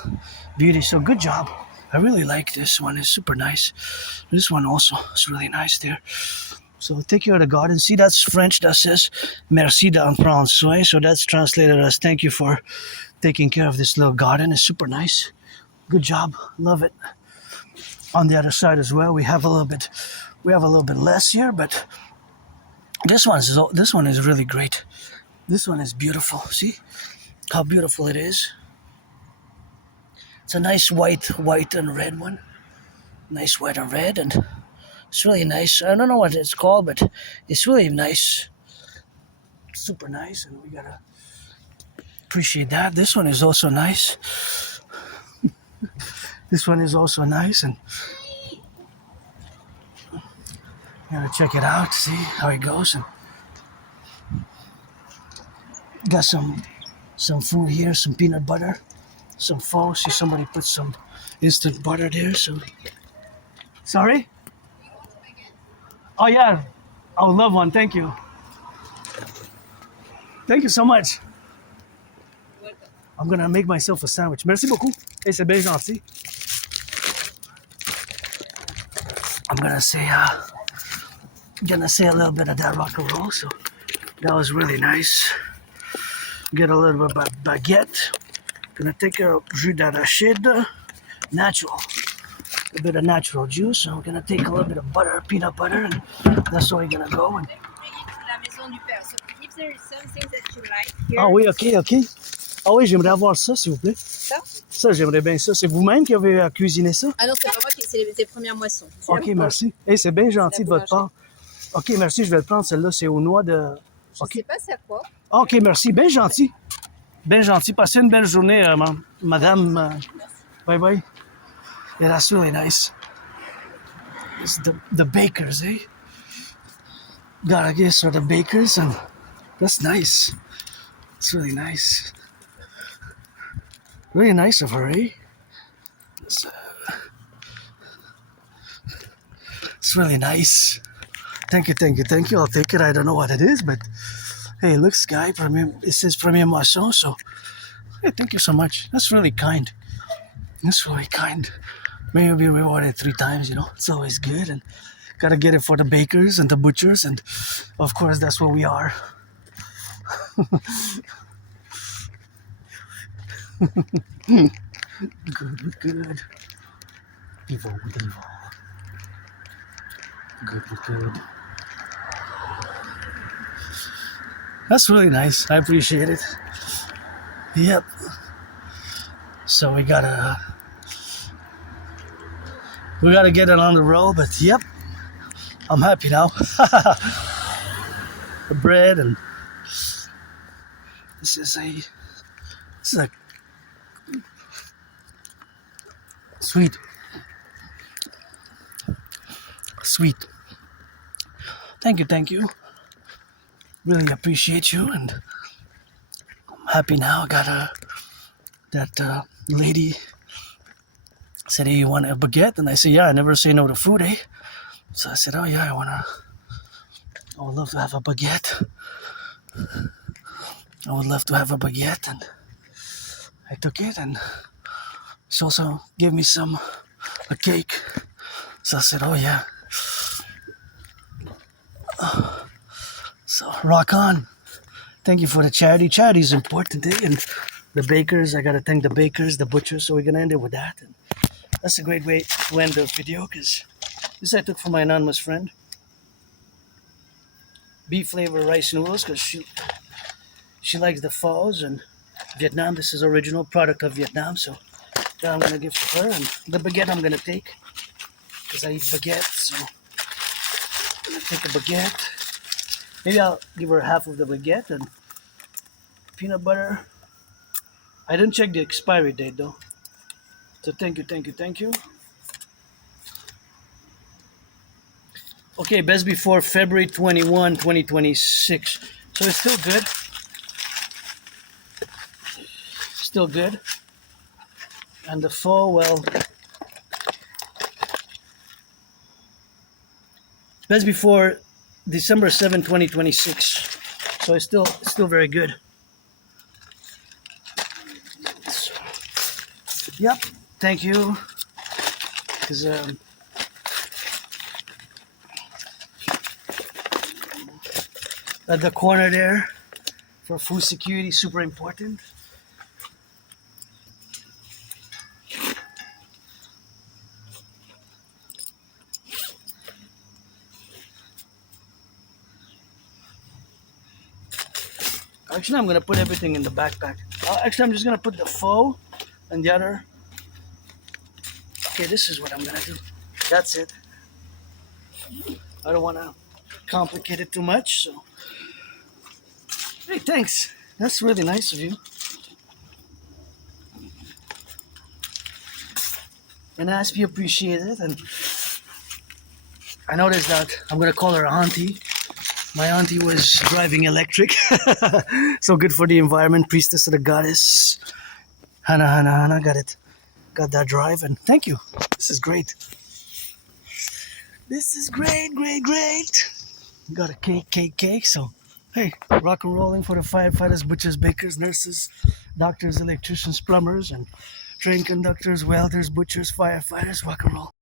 beauties. So good job. I really like this one. It's super nice. This one also is really nice there. So take care of the garden. See, that's French. That says "Merci d'en prendre soin." So that's translated as "Thank you for taking care of this little garden." It's super nice. Good job. Love it. On the other side as well, we have a little bit less here, but this one is really great. This one is beautiful. See how beautiful it is. It's a nice white and red one. Nice white and red, and it's really nice. I don't know what it's called, but it's really nice. Super nice, and we gotta appreciate that. This one is also nice. This one is also nice, and gotta check it out, see how it goes. And got some food here, some peanut butter, some faux. See, somebody put some instant butter there. So, sorry. Oh yeah, I would love one. Thank you. Thank you so much. I'm gonna make myself a sandwich. Merci beaucoup. Hey, c'est bien gentil. I'm gonna say a little bit of that rock and roll. So that was really nice. Get a little bit of baguette. Gonna take a jus d'arachide, natural. A bit of natural juice. So we're gonna take a little bit of butter, peanut butter, and that's where we're gonna go. And if there is something that you like here. ah oui, ok. Ah oui, j'aimerais avoir ça, s'il vous plaît. Ça? Ça, j'aimerais bien ça. C'est vous-même qui avez cuisiné ça? Ah non, c'est pas moi qui c'est les premières moissons. Ok, merci. Hey, c'est bien gentil de votre part. Ok, merci, je vais le prendre. Celle-là, c'est aux noix de... Je sais pas c'est à quoi. Ok, merci. Bien gentil. Bien gentil. Passez une belle journée, madame. Bye bye. Yeah, that's really nice. It's the bakers, eh? Gotta guess are the bakers, and that's nice. It's really nice. Really nice of her, eh? It's really nice. Thank you. I'll take it. I don't know what it is, but hey, it looks guy. It says Premier Moisson, so hey, thank you so much. That's really kind. That's really kind. Maybe be rewarded 3 times, It's always good, and gotta get it for the bakers and the butchers, and of course that's what we are. Good. Evil with evil. Good with good. That's really nice. I appreciate it. Yep. So we gotta get it on the road, but yep. I'm happy now. The bread, and this is a sweet. Thank you. Really appreciate you, and I'm happy now. Got that lady said, "Hey, you want a baguette?" And I said, "Yeah, I never say no to food, eh?" So I said, "Oh yeah, I would love to have a baguette. And I took it, and she also gave me a cake. So I said, "Oh yeah." So rock on. Thank you for the charity. Charity is important, eh? And the bakers, I gotta thank the bakers, the butchers. So we're gonna end it with that. And that's a great way to end the video, because this I took from my anonymous friend. Beef flavor rice noodles, because she likes the pho's and Vietnam. This is original product of Vietnam, so that I'm gonna give to her. And the baguette I'm gonna take, because I eat baguette. So I'm gonna take a baguette. Maybe I'll give her half of the baguette and peanut butter. I didn't check the expiry date though. So thank you. Okay, best before February 21, 2026. So it's still good. And the pho, well, Best before December 7, 2026. So it's still very good. So, yep, thank you. Because at the corner there for food security, super important. Actually, I'm gonna put everything in the backpack. Actually, I'm just gonna put the faux and the other. Okay, this is what I'm gonna do. That's it. I don't wanna complicate it too much, so. Hey, thanks. That's really nice of you. And Aspie appreciated it, and I noticed that I'm gonna call her auntie. My auntie was driving electric, so good for the environment. Priestess of the goddess, Hana, got that drive, and thank you. This is great. This is great. Got a cake. So, hey, rock and rolling for the firefighters, butchers, bakers, nurses, doctors, electricians, plumbers, and train conductors, welders, butchers, firefighters. Rock and roll.